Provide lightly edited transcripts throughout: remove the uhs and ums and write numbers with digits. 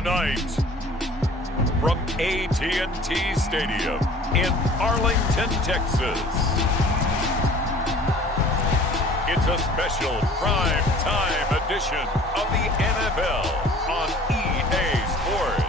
Tonight, from AT&T Stadium in Arlington, Texas, it's a special prime time edition of the NFL on EA Sports.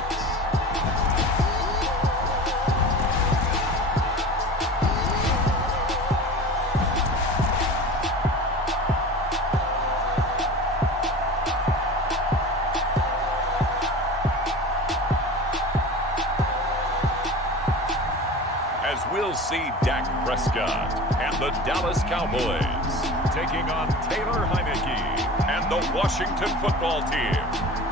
We'll see Dak Prescott and the Dallas Cowboys taking on Taylor Heinicke and the Washington football team.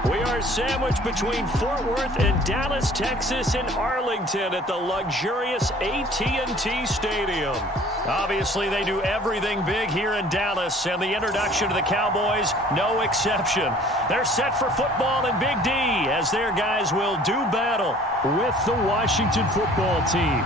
We are sandwiched between Fort Worth and Dallas, Texas, and Arlington at the luxurious AT&T Stadium. Obviously, they do everything big here in Dallas, and the introduction to the Cowboys, no exception. They're set for football in Big D as their guys will do battle with the Washington football team.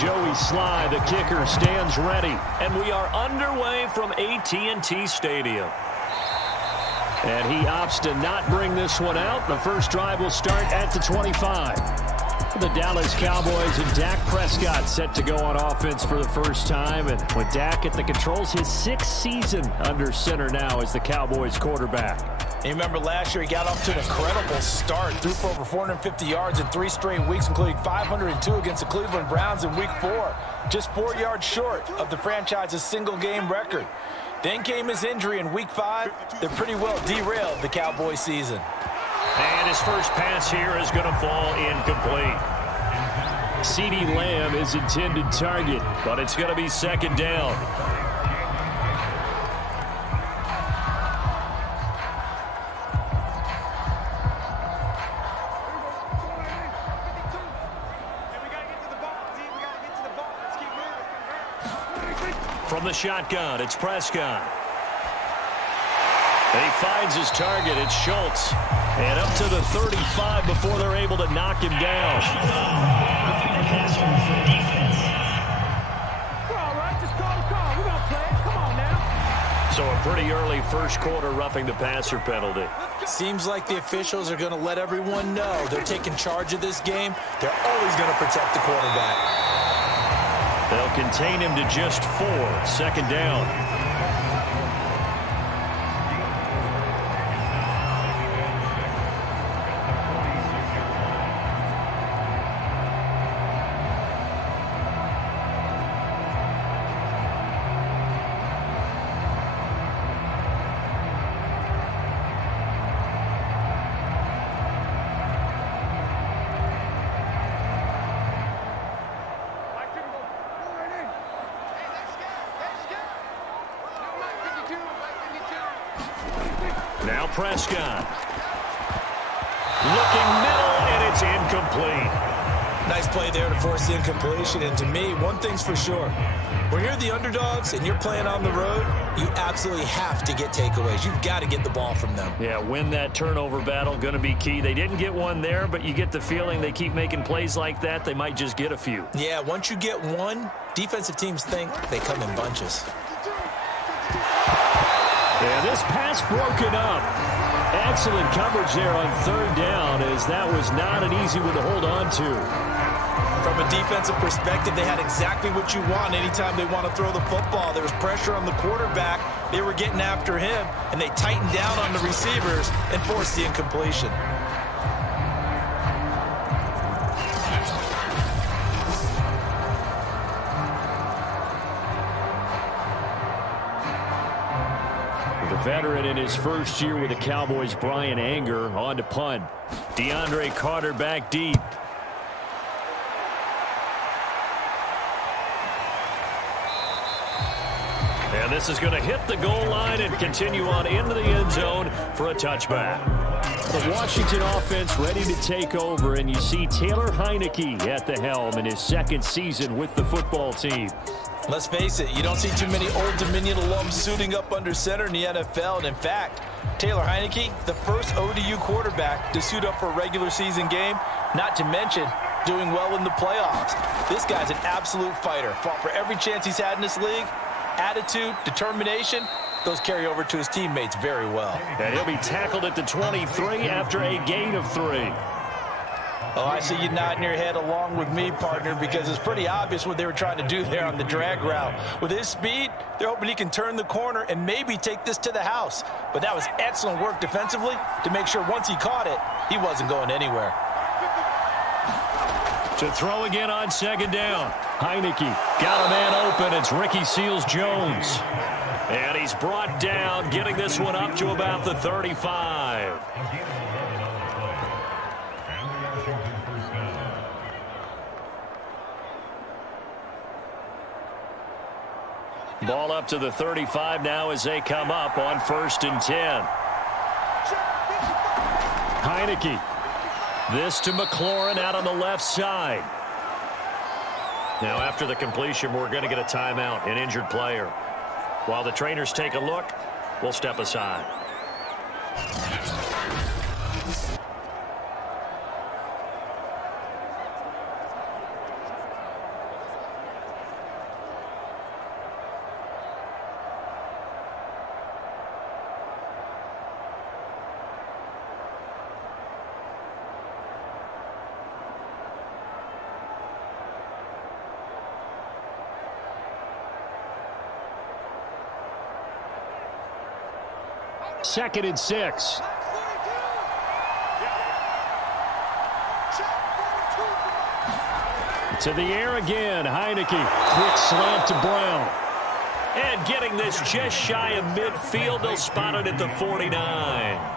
Joey Sly, the kicker, stands ready, and we are underway from AT&T Stadium. And he opts to not bring this one out. The first drive will start at the 25. The Dallas Cowboys and Dak Prescott set to go on offense for the first time. And with Dak at the controls, his sixth season under center now as the Cowboys quarterback. You remember last year he got off to an incredible start. Threw for over 450 yards in 3 straight weeks, including 502 against the Cleveland Browns in Week 4. Just 4 yards short of the franchise's single-game record. Then came his injury in Week 5 that pretty well derailed the Cowboys season. And his first pass here is going to fall incomplete. CeeDee Lamb is intended target, but it's going to be second down. From the shotgun, it's Prescott. And he finds his target. It's Schultz. And up to the 35 before they're able to knock him down. So a pretty early first quarter roughing the passer penalty. Seems like the officials are going to let everyone know they're taking charge of this game. They're always going to protect the quarterback. They'll contain him to just 4. Second down. Now Prescott. Looking middle, and it's incomplete. Nice play there to force the incompletion. And to me, one thing's for sure. When you're the underdogs and you're playing on the road, you absolutely have to get takeaways. You've got to get the ball from them. Yeah, win that turnover battle, going to be key. They didn't get one there, but you get the feeling they keep making plays like that, they might just get a few. Yeah, once you get one, defensive teams think they come in bunches. Yeah, this pass broken up. Excellent coverage there on third down, as that was not an easy one to hold on to. From a defensive perspective, they had exactly what you want anytime they want to throw the football. There was pressure on the quarterback. They were getting after him, and they tightened down on the receivers and forced the incompletion. The veteran in his first year with the Cowboys, Brian Anger, on to punt. DeAndre Carter back deep. And And this is going to hit the goal line and continue on into the end zone for a touchback. The Washington offense ready to take over, and you see Taylor Heinicke at the helm in his second season with the football team. Let's face it, you don't see too many Old Dominion alums suiting up under center in the NFL. And in fact, Taylor Heinicke, the first ODU quarterback to suit up for a regular season game, not to mention doing well in the playoffs. This guy's an absolute fighter. Fought for every chance he's had in this league. Attitude, determination, those carry over to his teammates very well. And he'll be tackled at the 23 after a gain of 3. Oh, I see you nodding your head along with me, partner, because it's pretty obvious what they were trying to do there on the drag route. With his speed, they're hoping he can turn the corner and maybe take this to the house. But that was excellent work defensively to make sure once he caught it, he wasn't going anywhere. To throw again on second down. Heinicke got a man open. It's Ricky Seals-Jones. And he's brought down, getting this one up to about the 35. Ball up to the 35 now as they come up on 1st and 10. Heinicke. This to McLaurin out on the left side. Now after the completion, we're going to get a timeout, an injured player. While the trainers take a look, we'll step aside. Second and 6. To the air again. Heinicke. Quick slant to Brown. And getting this just shy of midfield. They'll spot it at the 49.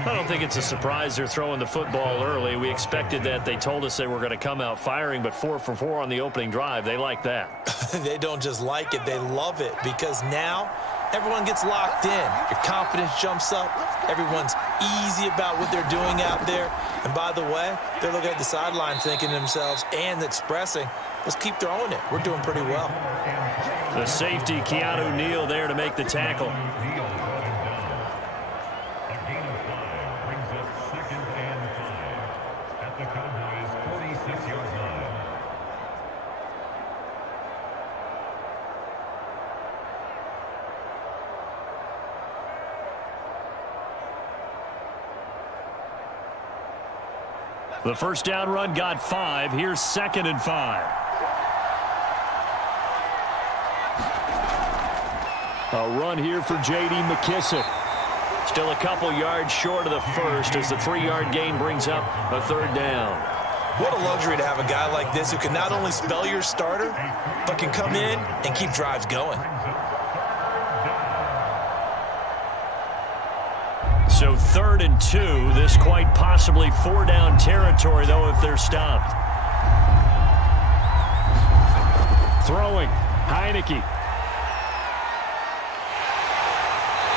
I don't think it's a surprise they're throwing the football early. We expected that. They told us they were going to come out firing, but 4 for 4 on the opening drive. They like that. They don't just like it. They love it because now everyone gets locked in. Your confidence jumps up. Everyone's easy about what they're doing out there. And by the way, they're looking at the sideline thinking to themselves and expressing, let's keep throwing it. We're doing pretty well. The safety, Keanu Neal, there to make the tackle. The first down run got 5. Here's 2nd and 5. A run here for J.D. McKissick. Still a couple yards short of the first as the 3-yard gain brings up a 3rd down. What a luxury to have a guy like this who can not only spell your starter, but can come in and keep drives going. So 3rd and 2. This quite possibly 4-down territory, though, if they're stopped. Throwing. Heinicke.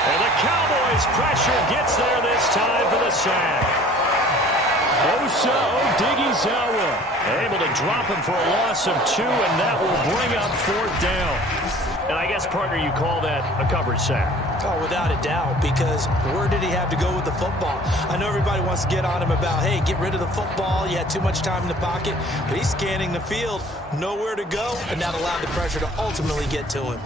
And the Cowboys pressure gets there this time for the sack. Osa Odighizuwa able to drop him for a loss of 2, and that will bring up 4th down. And I guess, partner, you call that a coverage sack. Oh, without a doubt, because where did he have to go with the football? I know everybody wants to get on him about, hey, get rid of the football. You had too much time in the pocket. But he's scanning the field, nowhere to go, and that allowed the pressure to ultimately get to him.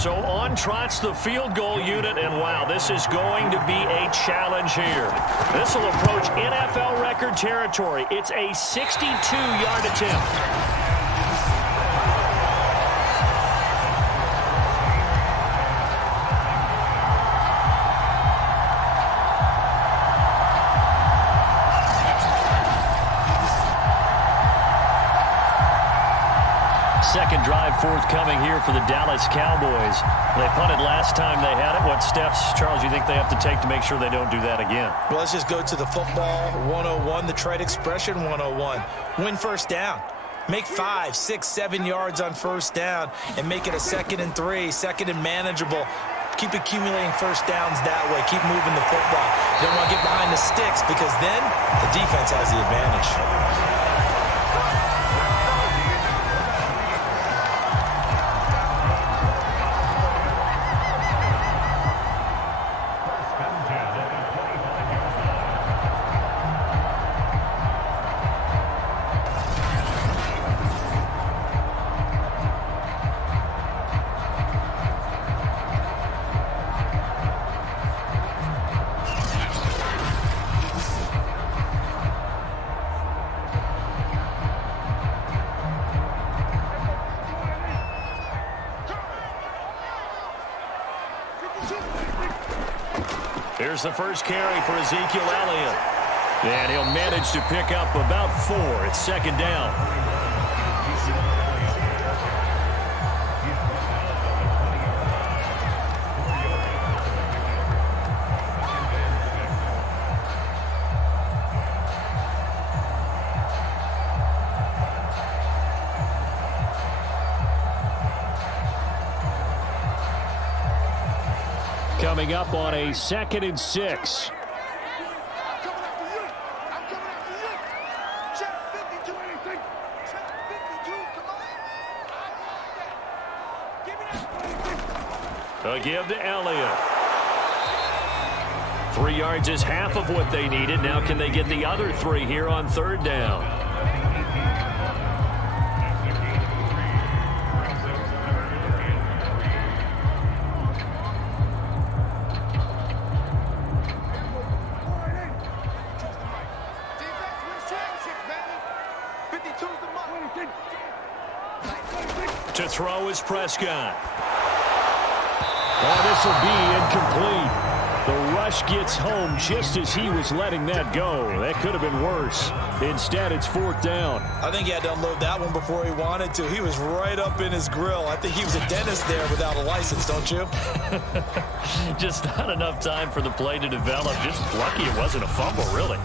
So on trots the field goal unit, and wow, this is going to be a challenge here. This will approach NFL record territory. It's a 62-yard attempt. second drive forthcoming here for the Dallas Cowboys. They punted last time they had it. What steps, Charles, you think they have to take to make sure they don't do that again? Well, let's just go to the football 101, the trade expression 101. Win first down. Make 5, 6, 7 yards on first down and make it a 2nd and 3, 2nd and manageable. Keep accumulating first downs that way. Keep moving the football. You don't want to get behind the sticks because then the defense has the advantage. Here's the first carry for Ezekiel Elliott. And he'll manage to pick up about 4. It's second down. Coming up on a 2nd and 6. A give to Elliott. 3 yards is half of what they needed. Now can they get the other 3 here on third down? To throw is Prescott. Oh, this will be incomplete. The rush gets home just as he was letting that go. That could have been worse. Instead, it's 4th down. I think he had to unload that one before he wanted to. He was right up in his grill. I think he was a dentist there without a license, don't you? Just not enough time for the play to develop. Just lucky it wasn't a fumble, really.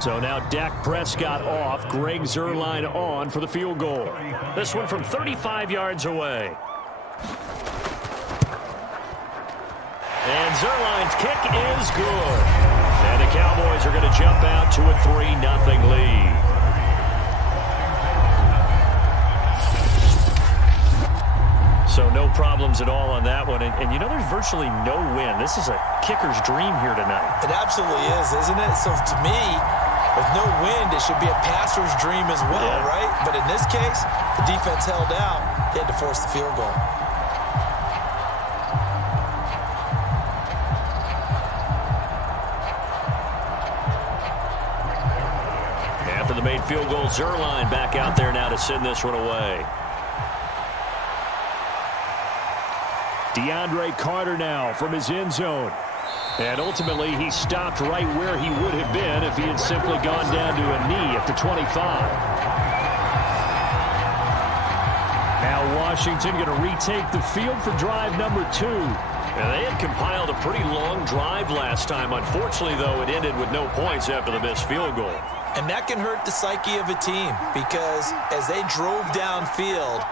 So now Dak Prescott off, Greg Zuerlein on for the field goal. This one from 35 yards away. And Zuerlein's kick is good. And the Cowboys are going to jump out to a 3-0 lead. So no problems at all on that one. And you know, there's virtually no win. This is a kicker's dream here tonight. It absolutely is, isn't it? So to me, with no wind, it should be a passer's dream as well, right? But in this case, the defense held out. They had to force the field goal. After the made field goal, Zuerlein back out there now to send this one away. DeAndre Carter now from his end zone. And ultimately, he stopped right where he would have been if he had simply gone down to a knee at the 25. Now Washington going to retake the field for drive number 2. And they had compiled a pretty long drive last time. Unfortunately, though, it ended with no points after the missed field goal. And that can hurt the psyche of a team because as they drove downfield,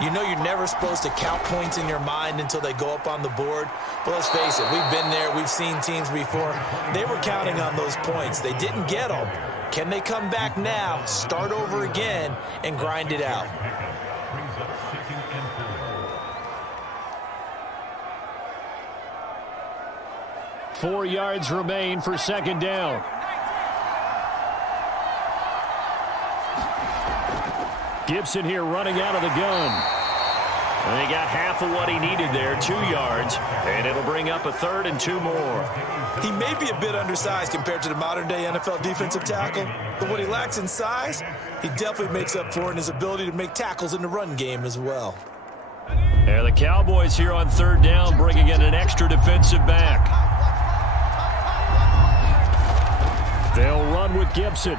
you know you're never supposed to count points in your mind until they go up on the board. But let's face it, we've been there. We've seen teams before. They were counting on those points. They didn't get them. Can they come back now, start over again, and grind it out? Four yards remain for second down. Gibson here running out of the gun. And he got half of what he needed there, 2 yards, and it'll bring up a 3rd and 2 more. He may be a bit undersized compared to the modern-day NFL defensive tackle, but what he lacks in size, he definitely makes up for in his ability to make tackles in the run game as well. And the Cowboys here on third down bringing in an extra defensive back. They'll run run with Gibson.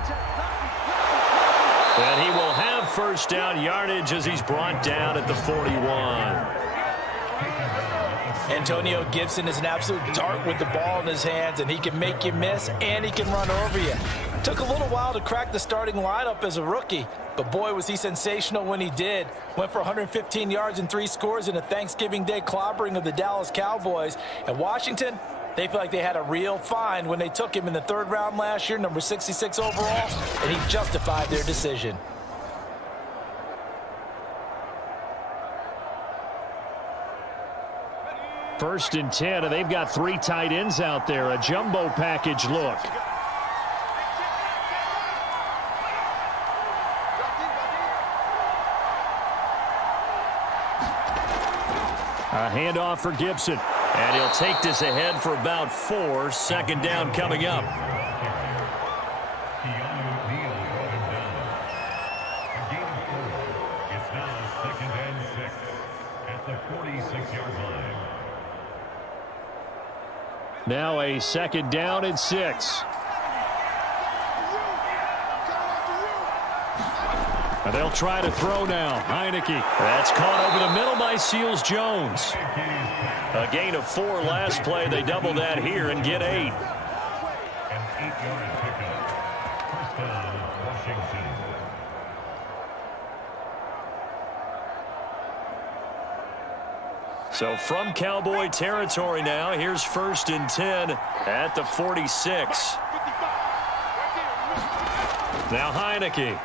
And he will have first down yardage as he's brought down at the 41. Antonio Gibson is an absolute dart with the ball in his hands, and he can make you miss, and he can run over you. Took a little while to crack the starting lineup as a rookie, but boy, was he sensational when he did. Went for 115 yards and 3 scores in a Thanksgiving Day clobbering of the Dallas Cowboys. And Washington, they feel like they had a real find when they took him in the 3rd round last year, number 66 overall, and he justified their decision. First and 10, and they've got 3 tight ends out there. A jumbo package look. A handoff for Gibson. And he'll take this ahead for about 4. 2nd down coming up. It's now 2nd and 6 at the 46-yard line. Now a 2nd down and 6. And they'll try to throw now. Heinicke. That's caught over the middle by Seals-Jones. A gain of 4 last play. They double that here and get 8. An 8-yard pickup. First down, Washington. So from Cowboy territory now, here's 1st and 10 at the 46. Now Heinicke.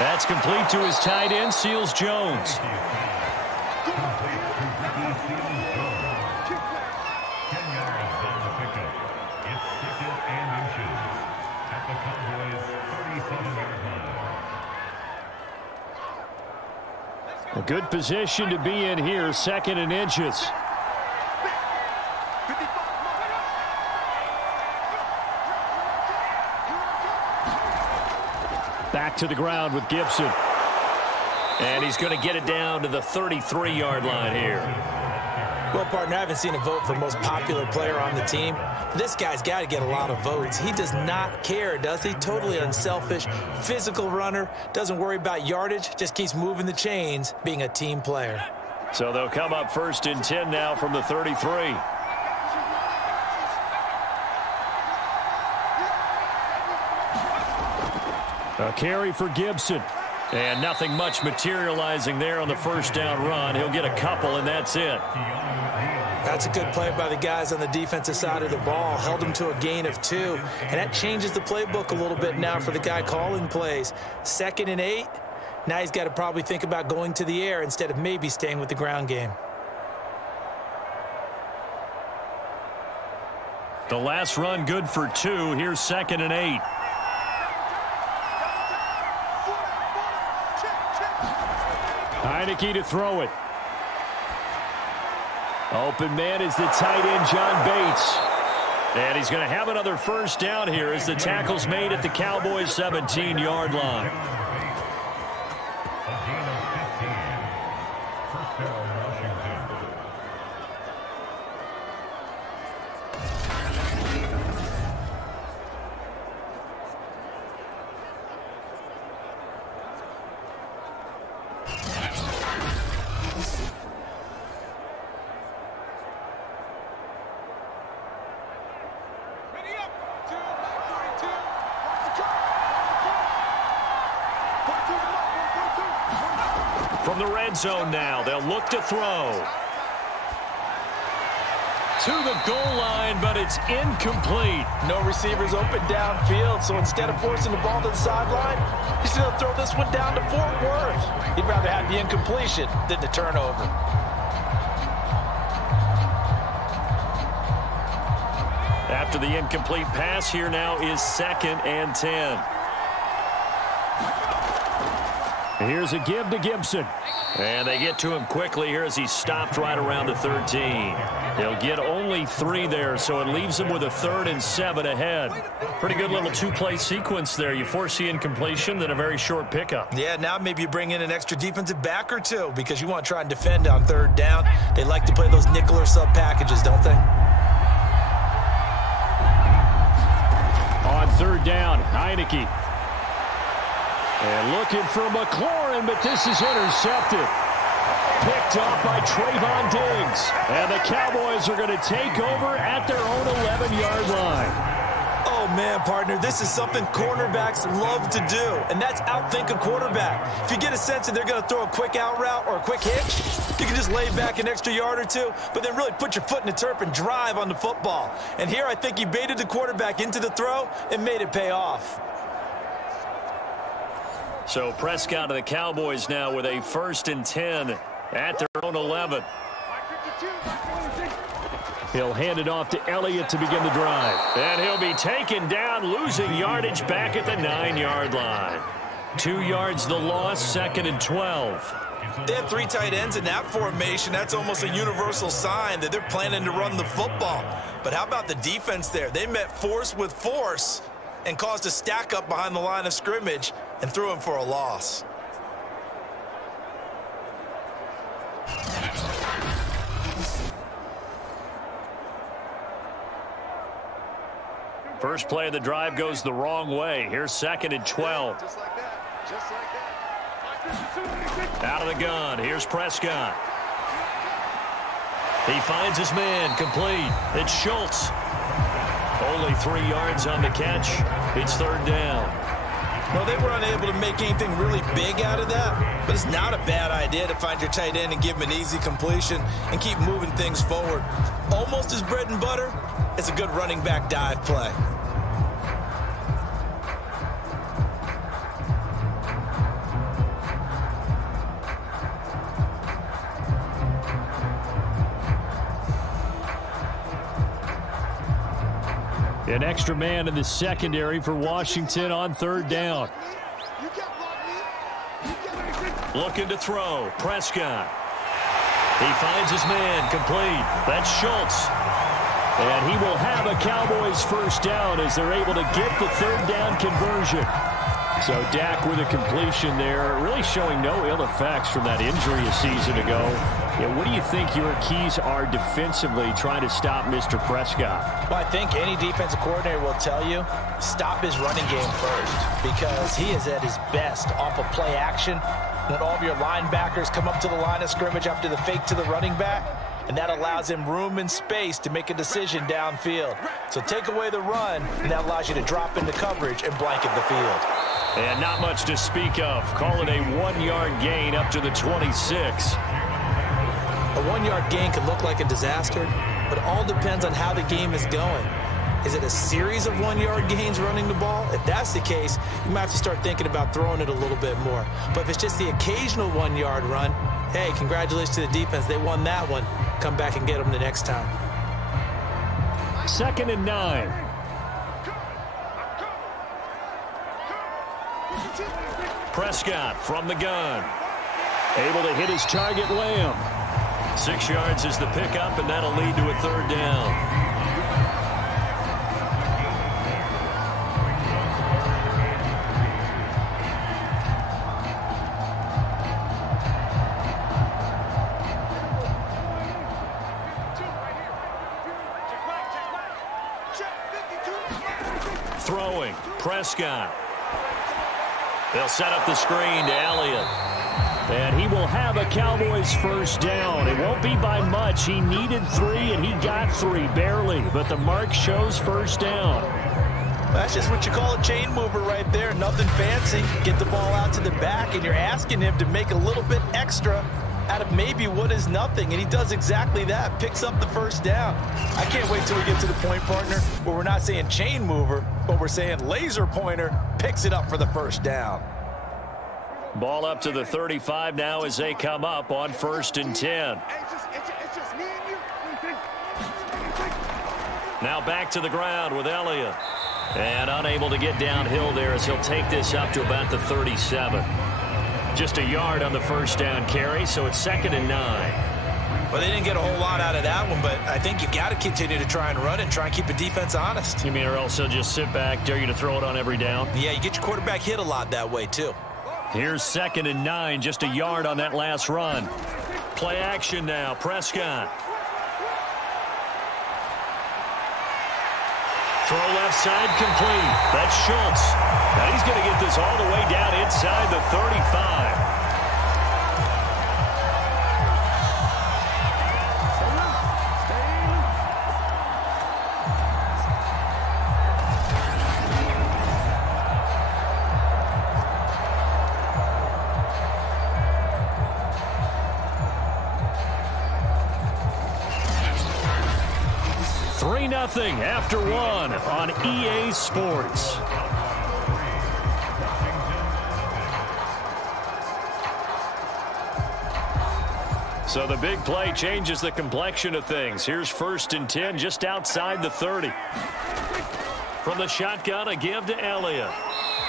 That's complete to his tight end, Seals-Jones. 10 yards on the pickup. It's 2nd and inches at the Cowboys' 37-yard line. A good position to be in here, 2nd and inches. Back to the ground with Gibson. And he's going to get it down to the 33-yard line here. Well, partner, I haven't seen a vote for most popular player on the team. This guy's got to get a lot of votes. He does not care, does he? Totally unselfish, physical runner, doesn't worry about yardage, just keeps moving the chains, being a team player. So they'll come up 1st and 10 now from the 33. A carry for Gibson. And nothing much materializing there on the 1st down run. He'll get a couple, and that's it. That's a good play by the guys on the defensive side of the ball. Held him to a gain of 2. And that changes the playbook a little bit now for the guy calling plays. 2nd and 8. Now he's got to probably think about going to the air instead of maybe staying with the ground game. The last run good for 2. Here's 2nd and 8. Heinicke to throw it. Open man is the tight end, John Bates. And he's going to have another 1st down here as the tackle's made at the Cowboys' 17-yard line. From the red zone now, they'll look to throw. To the goal line, but it's incomplete. No receivers open downfield, so instead of forcing the ball to the sideline, he's going to throw this one down to Fort Worth. He'd rather have the incompletion than the turnover. After the incomplete pass, here now is 2nd and 10. Here's a give to Gibson. And they get to him quickly here as he stopped right around the 13. They'll get only 3 there, so it leaves them with a 3rd and 7 ahead. Pretty good little 2-play sequence there. You force the incompletion, then a very short pickup. Yeah, now maybe you bring in an extra defensive back or 2 because you want to try and defend on 3rd down. They like to play those nickel or sub packages, don't they? third down. Heinicke. And looking for McLaurin, but this is intercepted. Picked off by Trayvon Diggs. And the Cowboys are going to take over at their own 11-yard line. Oh, man, partner, this is something cornerbacks love to do, and that's outthink a quarterback. If you get a sense that they're going to throw a quick out route or a quick hitch, you can just lay back an extra yard or two, but then really put your foot in the turf and drive on the football. And here I think he baited the quarterback into the throw and made it pay off. So Prescott of the Cowboys now with a 1st and 10 at their own 11. He'll hand it off to Elliott to begin the drive. And he'll be taken down, losing yardage back at the 9-yard line. 2 yards the loss, 2nd and 12. They have 3 tight ends in that formation. That's almost a universal sign that they're planning to run the football. But how about the defense there? They met force with force and caused a stack up behind the line of scrimmage and threw him for a loss. First play of the drive goes the wrong way. Here's 2nd and 12. Just like that. Just like that. Out of the gun. Here's Prescott. He finds his man. Complete. It's Schultz. Only 3 yards on the catch. It's 3rd down. Well, they were unable to make anything really big out of that, but it's not a bad idea to find your tight end and give him an easy completion and keep moving things forward. Almost as bread and butter, it's a good running back dive play. An extra man in the secondary for Washington on 3rd down. Looking to throw. Prescott. He finds his man. Complete. That's Schultz. And he will have a Cowboys 1st down as they're able to get the 3rd down conversion. So Dak with a completion there, really showing no ill effects from that injury a season ago. Yeah, what do you think your keys are defensively trying to stop Mr. Prescott? Well, I think any defensive coordinator will tell you, stop his running game first, because he is at his best off of play action when all of your linebackers come up to the line of scrimmage after the fake to the running back, and that allows him room and space to make a decision downfield. So take away the run, and that allows you to drop into coverage and blanket the field. And not much to speak of. Call it a 1-yard gain up to the 26. A 1-yard gain could look like a disaster, but it all depends on how the game is going. Is it a series of 1-yard gains running the ball? If that's the case, you might have to start thinking about throwing it a little bit more. But if it's just the occasional 1-yard run, hey, congratulations to the defense. They won that one. Come back and get them the next time. 2nd and 9. Prescott from the gun. Able to hit his target, Lamb. 6 yards is the pickup, and that'll lead to a 3rd down. Throwing, Prescott. They'll set up the screen to Elliott. And he will have a Cowboys 1st down. It won't be by much. He needed 3, and he got 3, barely. But the mark shows 1st down. That's just what you call a chain mover right there. Nothing fancy. Get the ball out to the back, and you're asking him to make a little bit extra out of maybe what is nothing, and he does exactly that. Picks up the 1st down. I can't wait till we get to the point, partner, where we're not saying chain mover, but we're saying laser pointer picks it up for the 1st down. Ball up to the 35 now as they come up on 1st and 10. Now back to the ground with Elliott. And unable to get downhill there as he'll take this up to about the 37. Just a yard on the 1st down carry, so it's 2nd and 9. Well, they didn't get a whole lot out of that one, but I think you've got to continue to try and run and try and keep the defense honest. You mean or else they'll just sit back, dare you to throw it on every down? Yeah, you get your quarterback hit a lot that way, too. Here's 2nd and 9, just a yard on that last run. Play action now, Prescott. Throw left side complete. That's Schultz. And he's going to get this all the way down inside the 35. Nothing after one on EA Sports. So the big play changes the complexion of things. Here's 1st and 10 just outside the 30. From the shotgun, a give to Elliott.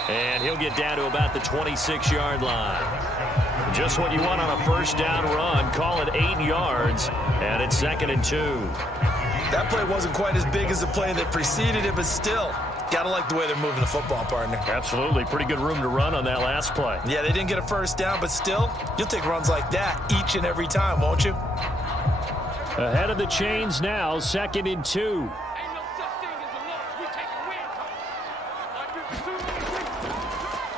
And he'll get down to about the 26-yard line. Just what you want on a first down run. Call it 8 yards. And it's 2nd and 2. That play wasn't quite as big as the play that preceded it, but still, got to like the way they're moving the football, partner. Absolutely. Pretty good room to run on that last play. Yeah, they didn't get a first down, but still, you'll take runs like that each and every time, won't you? Ahead of the chains now, 2nd and 2.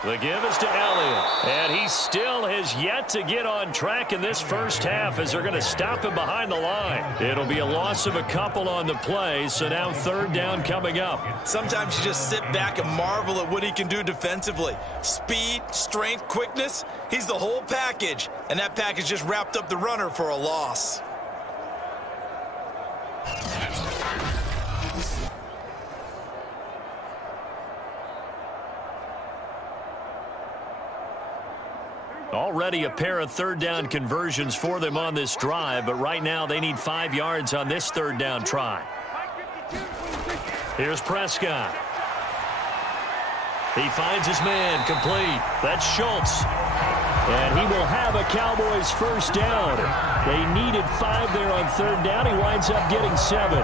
The give is to Elliott, and he still has yet to get on track in this first half as they're going to stop him behind the line. It'll be a loss of a couple on the play, so now 3rd down coming up. Sometimes you just sit back and marvel at what he can do defensively. Speed, strength, quickness, he's the whole package, and that package just wrapped up the runner for a loss. Already a pair of 3rd down conversions for them on this drive, but right now they need 5 yards on this 3rd down try. Here's Prescott. He finds his man complete. That's Schultz. And he will have a Cowboys first down. They needed 5 there on 3rd down. He winds up getting 7.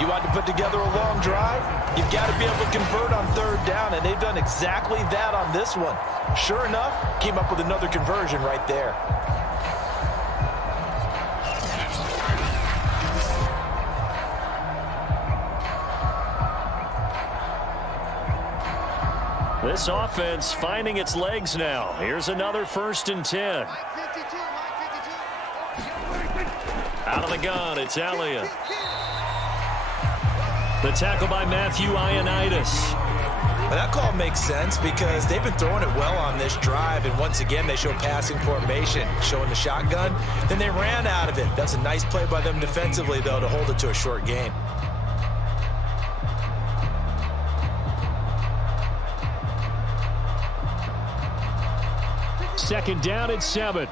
You want to put together a long drive? You've got to be able to convert on 3rd down, and they've done exactly that on this one. Sure enough, came up with another conversion right there. This offense finding its legs now. Here's another 1st and 10. Out of the gun, it's Elliott. The tackle by Matthew Ioannidis. Well, that call makes sense because they've been throwing it well on this drive, and once again they show passing formation, showing the shotgun. Then they ran out of it. That's a nice play by them defensively, though, to hold it to a short gain. Second down at 7.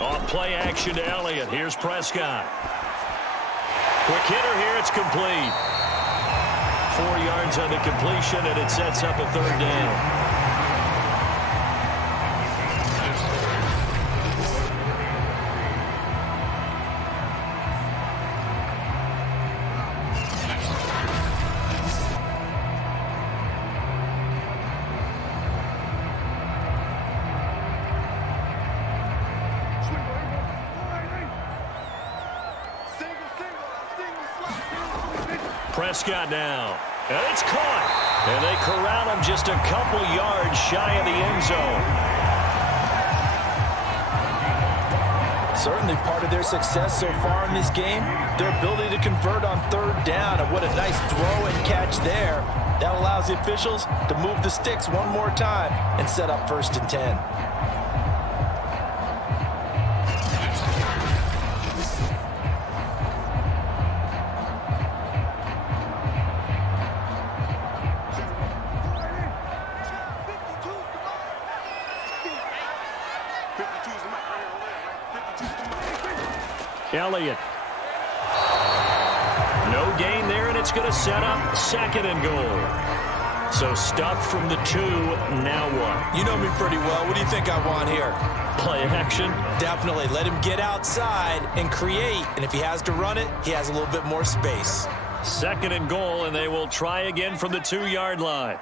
Off play action to Elliott. Here's Prescott. Quick hitter here. It's complete. 4 yards on the completion, and it sets up a 3rd down. Prescott now. And it's caught. And they corral him just a couple yards shy of the end zone. Certainly part of their success so far in this game, their ability to convert on 3rd down. And what a nice throw and catch there. That allows the officials to move the sticks one more time and set up 1st and 10. Elliott. No gain there, and it's going to set up 2nd and goal. So stuffed from the 2, now what? You know me pretty well. What do you think I want here? Play action? Definitely. Let him get outside and create, and if he has to run it, he has a little bit more space. 2nd and goal, and they will try again from the 2-yard line.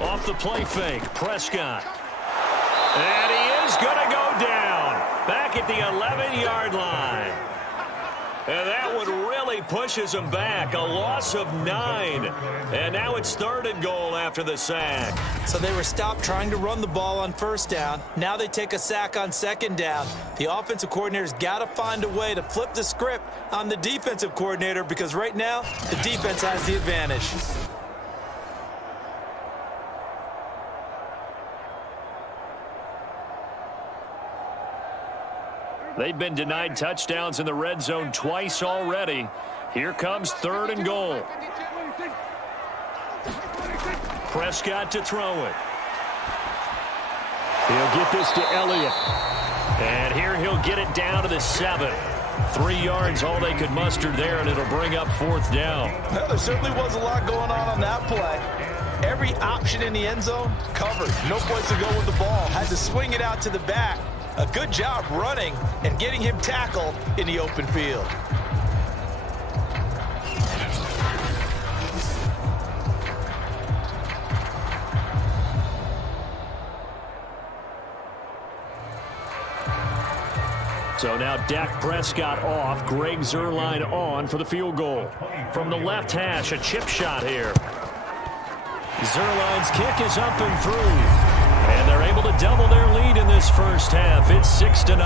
Off the play fake, Prescott. And he is going to go down back at the 11-yard line. And that one really pushes him back. A loss of 9. And now it's 3rd and goal after the sack. So they were stopped trying to run the ball on 1st down. Now they take a sack on 2nd down. The offensive coordinator's got to find a way to flip the script on the defensive coordinator because right now the defense has the advantage. They've been denied touchdowns in the red zone twice already. Here comes 3rd and goal. Prescott to throw it. He'll get this to Elliott. And here he'll get it down to the 7. 3 yards, all they could muster there, and it'll bring up 4th down. Well, there certainly was a lot going on that play. Every option in the end zone covered. No place to go with the ball. Had to swing it out to the back. A good job running and getting him tackled in the open field. So now Dak Prescott off, Greg Zuerlein on for the field goal. From the left hash, a chip shot here. Zuerlein's kick is up and through. And they're able to double their lead in this first half. It's 6-0.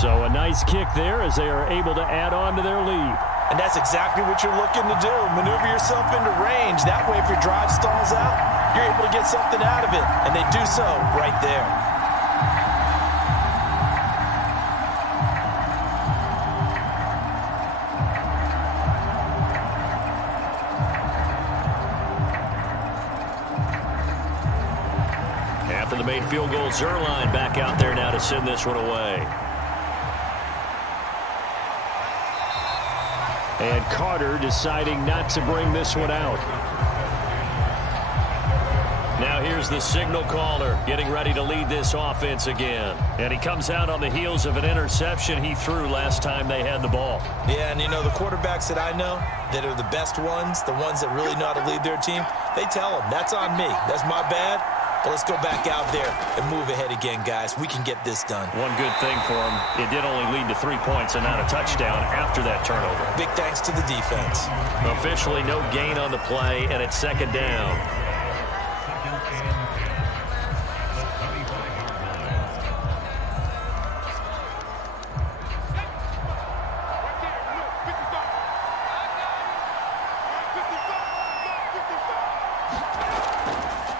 So a nice kick there as they are able to add on to their lead. And that's exactly what you're looking to do. Maneuver yourself into range. That way, if your drive stalls out, you're able to get something out of it. And they do so right there. After the made field goal, Zuerlein back out there now to send this one away. And Carter deciding not to bring this one out. Now here's the signal caller getting ready to lead this offense again. And he comes out on the heels of an interception he threw last time they had the ball. Yeah, and you know, the quarterbacks that I know that are the best ones, the ones that really know how to lead their team, they tell them, that's on me. That's my bad. But let's go back out there and move ahead again, guys. We can get this done. One good thing for him, it did only lead to 3 points and not a touchdown after that turnover. Big thanks to the defense. Officially no gain on the play, and it's 2nd down.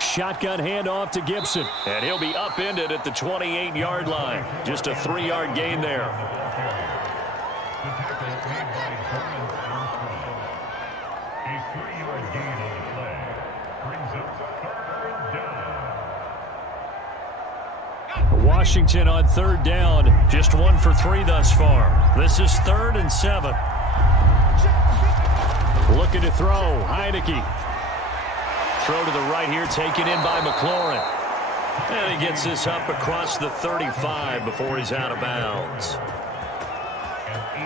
Shotgun handoff to Gibson. And he'll be upended at the 28-yard line. Just a 3-yard gain there. Washington on 3rd down. Just 1 for 3 thus far. This is 3rd and 7. Looking to throw. Heinicke. Throw to the right here, taken in by McLaurin. And he gets this up across the 35 before he's out of bounds.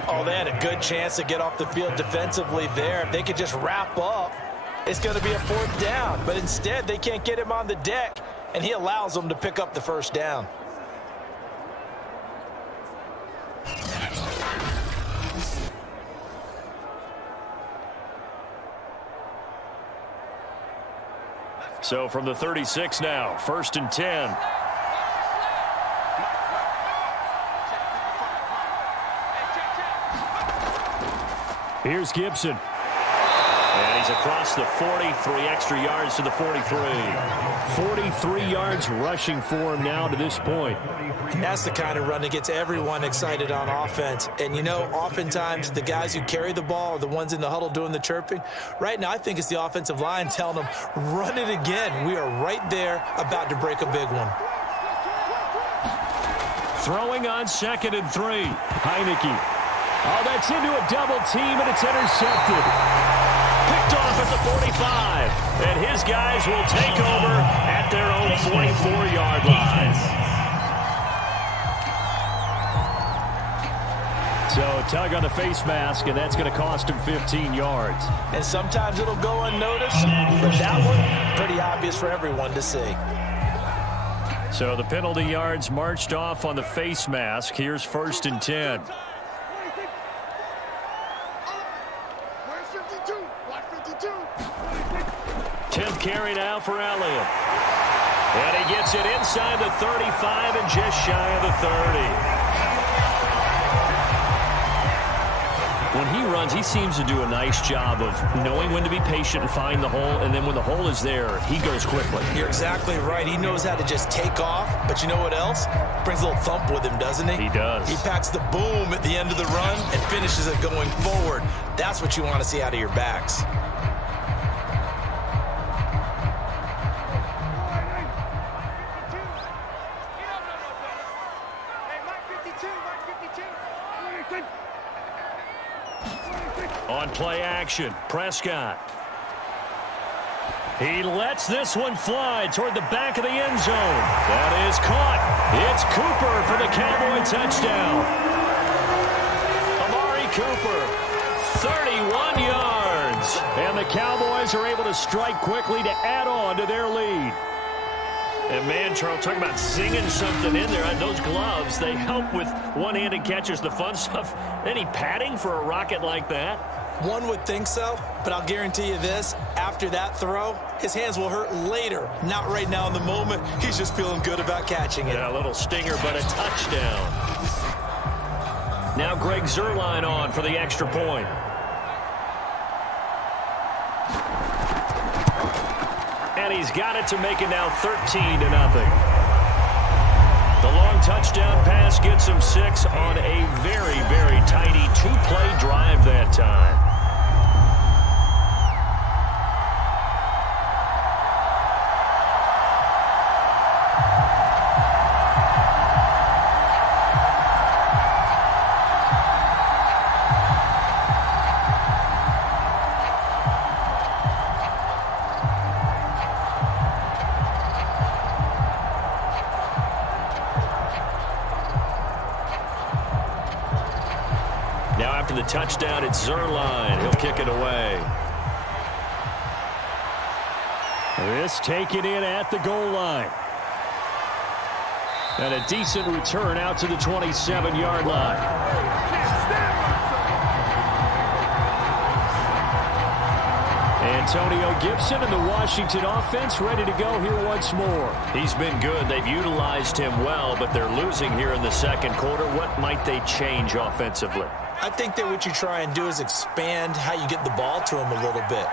Oh, they had a good chance to get off the field defensively there. If they could just wrap up, it's going to be a 4th down. But instead, they can't get him on the deck, and he allows them to pick up the 1st down. So from the 36 now, 1st and 10. Here's Gibson. And he's across the 40, 3 extra yards to the 43. 43 yards rushing for him now to this point. That's the kind of run that gets everyone excited on offense. And, you know, oftentimes the guys who carry the ball are the ones in the huddle doing the chirping. Right now, I think it's the offensive line telling them, run it again. We are right there about to break a big one. Throwing on 2nd and 3. Heinicke. Oh, that's into a double team, and it's intercepted. Picked off at the 45. And his guys will take over at their own 44-yard line. So a tug on the face mask, and that's going to cost him 15 yards. And sometimes it'll go unnoticed, but that one, pretty obvious for everyone to see. So the penalty yards marched off on the face mask. Here's 1st and 10. Tenth carry now for Elliott. And he gets it inside the 35 and just shy of the 30. When he runs, he seems to do a nice job of knowing when to be patient and find the hole, and then when the hole is there, he goes quickly. You're exactly right. He knows how to just take off, but you know what else? Brings a little thump with him, doesn't he? He does. He packs the boom at the end of the run and finishes it going forward. That's what you want to see out of your backs. On play action, Prescott. He lets this one fly toward the back of the end zone. That is caught. It's Cooper for the Cowboy touchdown. Amari Cooper, 31 yards. And the Cowboys are able to strike quickly to add on to their lead. And man, Charles, talk about singing something in there. Those gloves, they help with one-handed catches, the fun stuff. Any padding for a rocket like that? One would think so, but I'll guarantee you this. After that throw, his hands will hurt later. Not right now in the moment. He's just feeling good about catching it. Yeah, a little stinger, but a touchdown. Now Greg Zuerlein on for the extra point. And he's got it to make it now 13-0. The long touchdown pass gets him 6 on a very, very tidy two-play drive that time. Now after the touchdown, it's Zuerlein. He'll kick it away. This taken in at the goal line. And a decent return out to the 27-yard line. Antonio Gibson and the Washington offense ready to go here once more. He's been good. They've utilized him well, but they're losing here in the second quarter. What might they change offensively? I think that what you try and do is expand how you get the ball to him a little bit.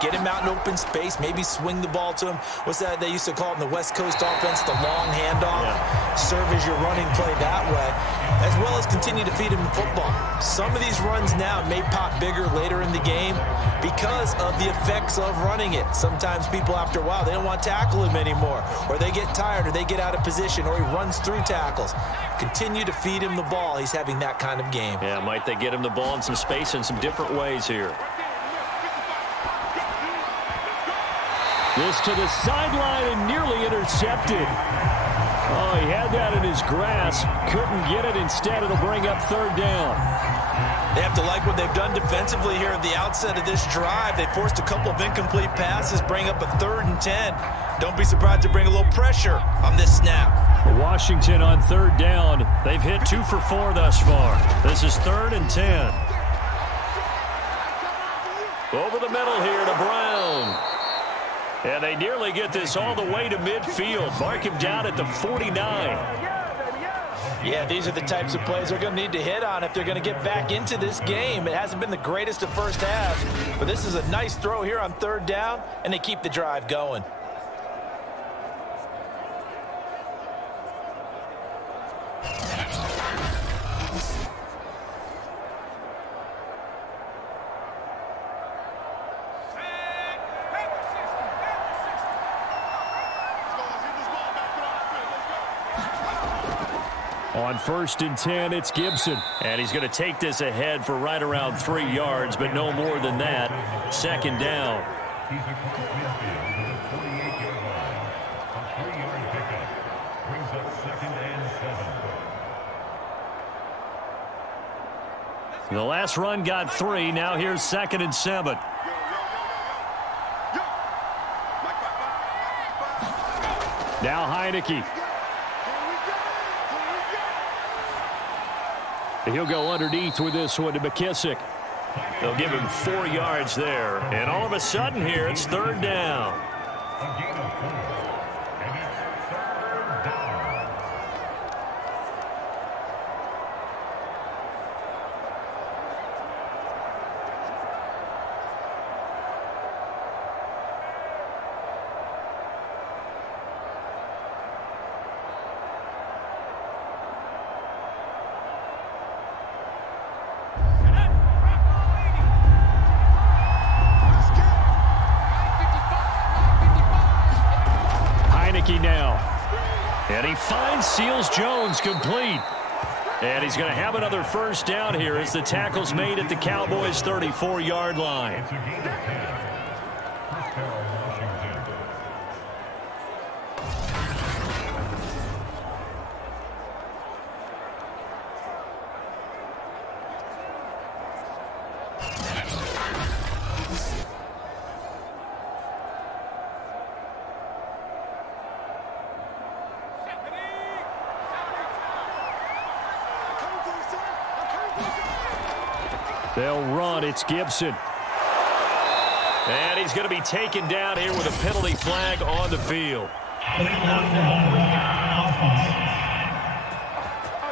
Get him out in open space, maybe swing the ball to him. What's that they used to call it in the West Coast offense, the long handoff? Yeah. Serve as your running play that way, as well as continue to feed him the football. Some of these runs now may pop bigger later in the game because of the effects of running it. Sometimes people, after a while, they don't want to tackle him anymore, or they get tired, or they get out of position, or he runs through tackles. Continue to feed him the ball. He's having that kind of game. Yeah, might they get him the ball in some space in some different ways here. This to the sideline and nearly intercepted. Oh, he had that in his grasp. Couldn't get it. Instead, it'll bring up third down. They have to like what they've done defensively here at the outset of this drive. They forced a couple of incomplete passes, bring up a 3rd and 10. Don't be surprised to bring a little pressure on this snap. Washington on third down. They've hit 2 for 4 thus far. This is 3rd and 10. Over the middle here to Brown. And they nearly get this all the way to midfield. Mark him down at the 49. Yeah, these are the types of plays they're going to need to hit on if they're going to get back into this game. It hasn't been the greatest of first half, but this is a nice throw here on third down, and they keep the drive going. On 1st and 10, it's Gibson. And he's going to take this ahead for right around 3 yards, but no more than that. 2nd down. He's across midfield to the 48-yard line. A 3-yard pickup brings up 2nd and 7. The last run got 3. Now here's 2nd and 7. Now Heinicke. He'll go underneath with this one to McKissick. They'll give him 4 yards there. And all of a sudden here, it's 3rd down. A gain of 4. And it's 3rd down. Now. And he finds Seals-Jones complete. And he's going to have another 1st down here as the tackle's made at the Cowboys' 34-yard line. It's a gain of 10. Prescott, Washington. They'll run. It's Gibson. And he's going to be taken down here with a penalty flag on the field. Are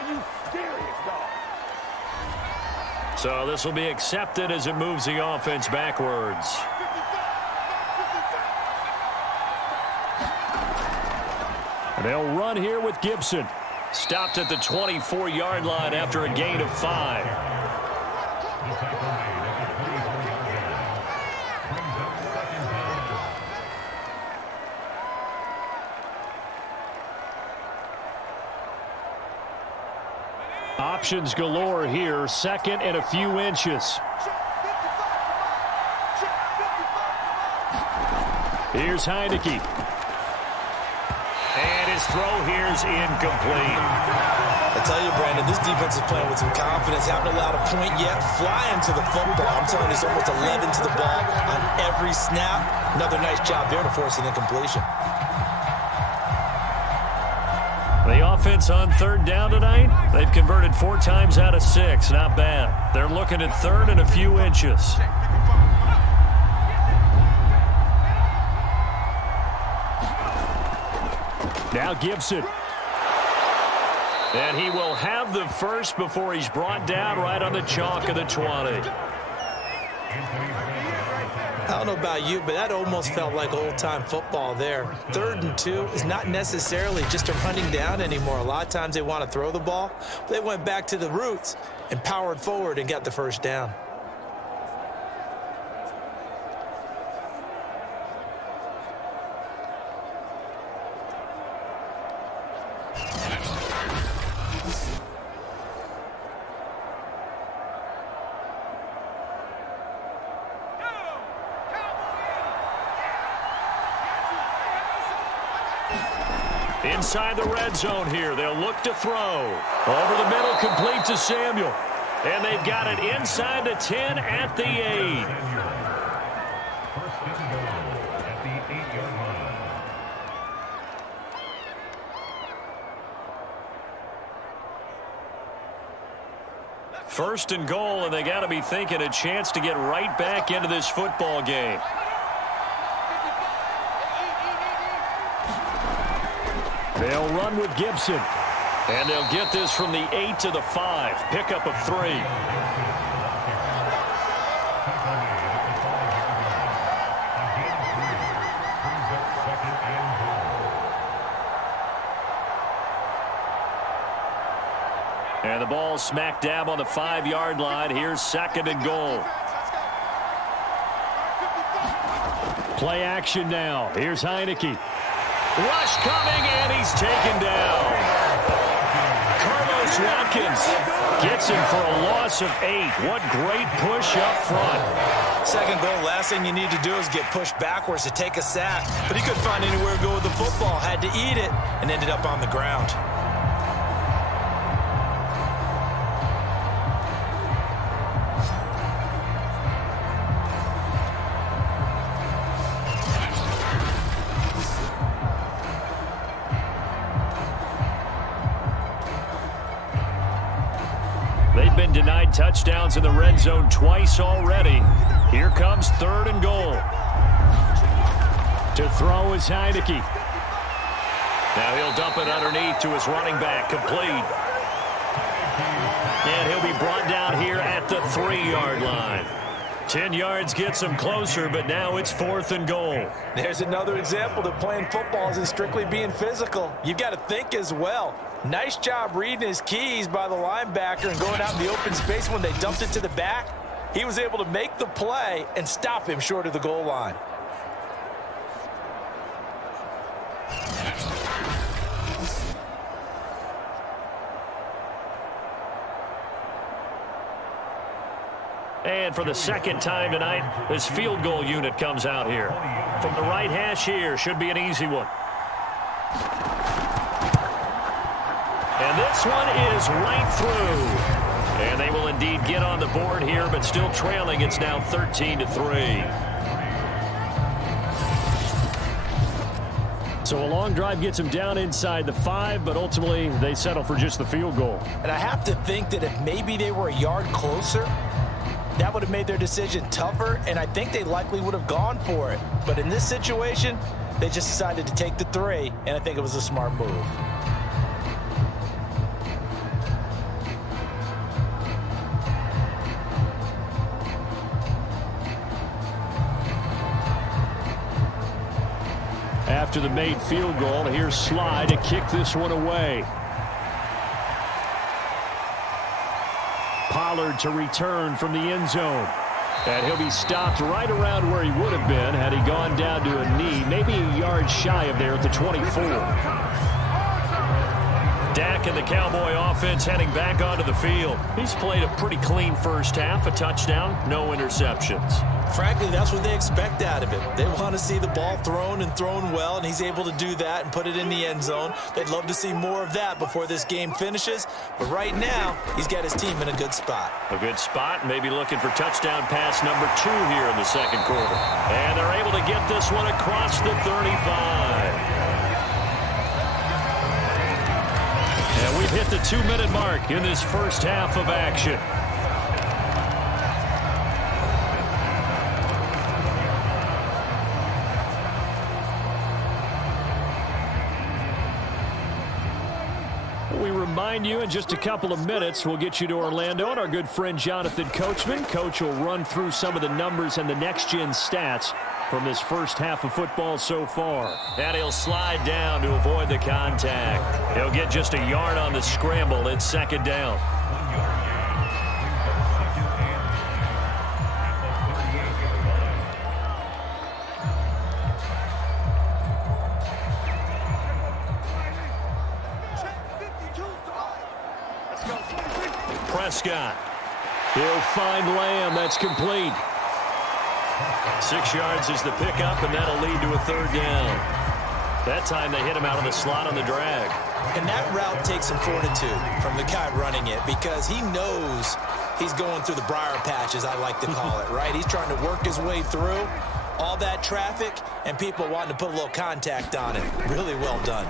you serious, dog? So this will be accepted as it moves the offense backwards. They'll run here with Gibson. Stopped at the 24-yard line after a gain of 5. The tackle made at the 24-yard line. Brings up 2nd down. Options galore here. 2nd and a few inches. Here's Heinicke. And his throw here's incomplete. I tell you, Brandon, this defense is playing with some confidence. Haven't allowed a point yet. Flying to the football. I'm telling you, it's almost 11 to the ball on every snap. Another nice job there to force an incompletion. The offense on 3rd down tonight, they've converted 4 times out of 6. Not bad. They're looking at 3rd and a few inches. Now Gibson. And he will have the 1st before he's brought down right on the chalk of the 20. I don't know about you, but that almost felt like old-time football there. 3rd and 2 is not necessarily just a running down anymore. A lot of times they want to throw the ball. They went back to the roots and powered forward and got the 1st down. Inside the red zone here. They'll look to throw. Over the middle, complete to Samuel. And they've got it inside the 10 at the 8. 1st and goal at the 8-yard line. 1st and goal, and they got to be thinking a chance to get right back into this football game. They'll run with Gibson. And they'll get this from the 8 to the 5. Pickup of 3. And the ball smack dab on the 5-yard line. Here's 2nd and goal. Play action now. Here's Heinicke. Rush coming, and he's taken down. Carlos Watkins gets him for a loss of 8. What great push up front. 2nd goal, last thing you need to do is get pushed backwards to take a sack. But he couldn't find anywhere to go with the football. Had to eat it and ended up on the ground. been denied touchdowns in the red zone twice already. Here comes 3rd and goal. To throw is Heinicke. Now he'll dump it underneath to his running back, complete. And he'll be brought down here at the 3-yard line. 10 yards gets him closer, but now it's 4th and goal. There's another example that playing football isn't strictly being physical. You've got to think as well. Nice job reading his keys by the linebacker and going out in the open space when they dumped it to the back. He was able to make the play and stop him short of the goal line. And for the second time tonight, this field goal unit comes out here. From the right hash here, should be an easy one. And this one is right through. And they will indeed get on the board here, but still trailing. It's now 13-3. So a long drive gets them down inside the 5, but ultimately they settle for just the field goal. And I have to think that if maybe they were a yard closer, that would have made their decision tougher, and I think they likely would have gone for it. But in this situation, they just decided to take the 3, and I think it was a smart move. After the made field goal, here's Sly to kick this one away. Pollard to return from the end zone. And he'll be stopped right around where he would have been had he gone down to a knee, maybe a yard shy of there at the 24. Dak and the Cowboy offense heading back onto the field. He's played a pretty clean first half, a touchdown, no interceptions. Frankly, that's what they expect out of him. They want to see the ball thrown and thrown well, and he's able to do that and put it in the end zone. They'd love to see more of that before this game finishes, but right now, he's got his team in a good spot. A good spot, maybe looking for touchdown pass number 2 here in the second quarter. And they're able to get this one across the 35. And we've hit the 2-minute mark in this first half of action. We remind you in just a couple of minutes we'll get you to Orlando and our good friend Jonathan Coachman. Coach will run through some of the numbers and the next-gen stats from this first half of football so far. And he'll slide down to avoid the contact. He'll get just a yard on the scramble. It's 2nd down. Prescott. He'll find Lamb. That's complete. 6 yards is the pickup, and that'll lead to a 3rd down. That time they hit him out of the slot on the drag. And that route takes some fortitude from the guy running it because he knows he's going through the briar patch, as I like to call it, right? He's trying to work his way through all that traffic and people wanting to put a little contact on it. Really well done.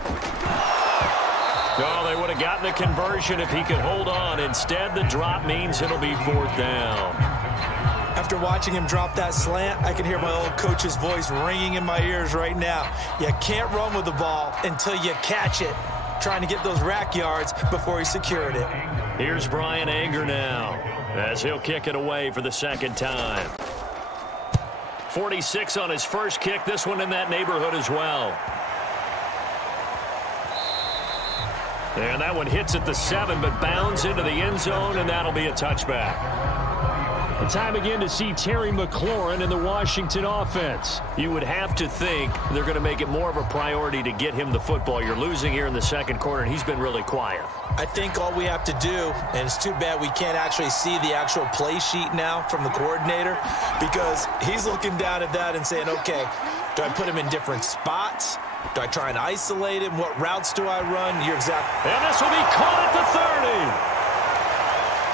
Oh, they would have gotten the conversion if he could hold on. Instead, the drop means it'll be 4th down. After watching him drop that slant, I can hear my old coach's voice ringing in my ears right now. You can't run with the ball until you catch it. Trying to get those rack yards before he secured it. Here's Brian Anger now as he'll kick it away for the 2nd time. 46 on his first kick. This one in that neighborhood as well. And that one hits at the 7, but bounds into the end zone, and that'll be a touchback. And time again to see Terry McLaurin in the Washington offense. You would have to think they're going to make it more of a priority to get him the football. You're losing here in the second quarter, and he's been really quiet. I think all we have to do, and it's too bad we can't actually see the actual play sheet now from the coordinator, because he's looking down at that and saying, okay, do I put him in different spots? Do I try and isolate him? What routes do I run? You're exactly. And this will be caught at the 30.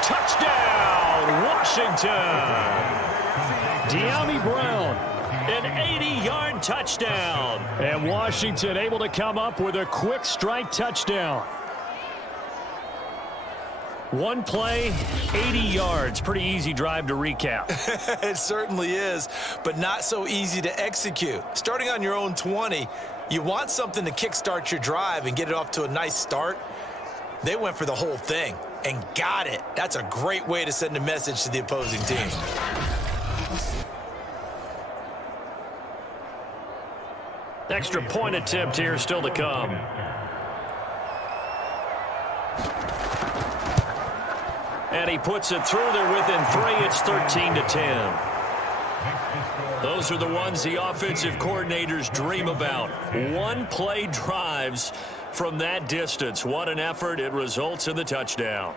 Touchdown, Washington. De'Ami Brown, an 80-yard touchdown. And Washington able to come up with a quick strike touchdown. One play, 80 yards. Pretty easy drive to recap. It certainly is, but not so easy to execute. Starting on your own 20, you want something to kickstart your drive and get it off to a nice start. They went for the whole thing and got it. That's a great way to send a message to the opposing team. Extra point attempt here still to come. And he puts it through there within 3. It's 13-10. Those are the ones the offensive coordinators dream about. One-play drives from that distance. What an effort. It results in the touchdown.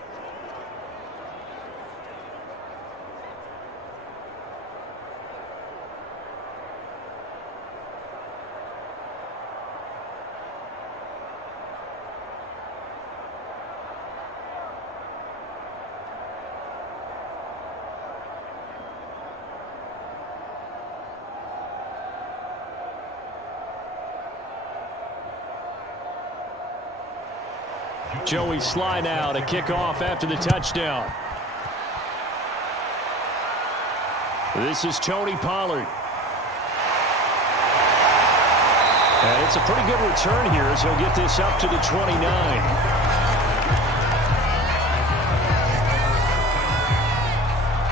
Joey slide out, a kickoff after the touchdown. This is Tony Pollard. And it's a pretty good return here as he'll get this up to the 29.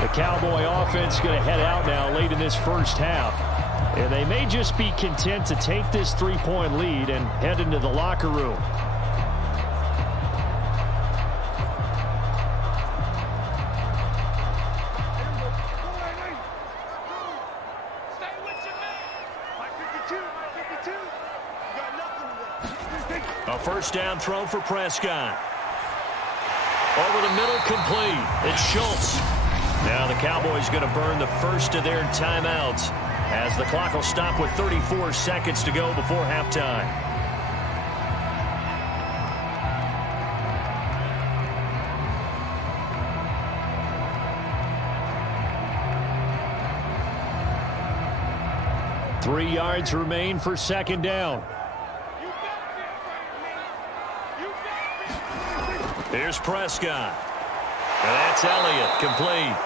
The Cowboy offense going to head out now late in this first half. And they may just be content to take this 3-point lead and head into the locker room. A first down throw for Prescott. Over the middle, complete. It's Schultz. Now the Cowboys going to burn the first of their timeouts as the clock will stop with 34 seconds to go before halftime. Three yards remain for second down. Here's Prescott. And that's Elliott, complete.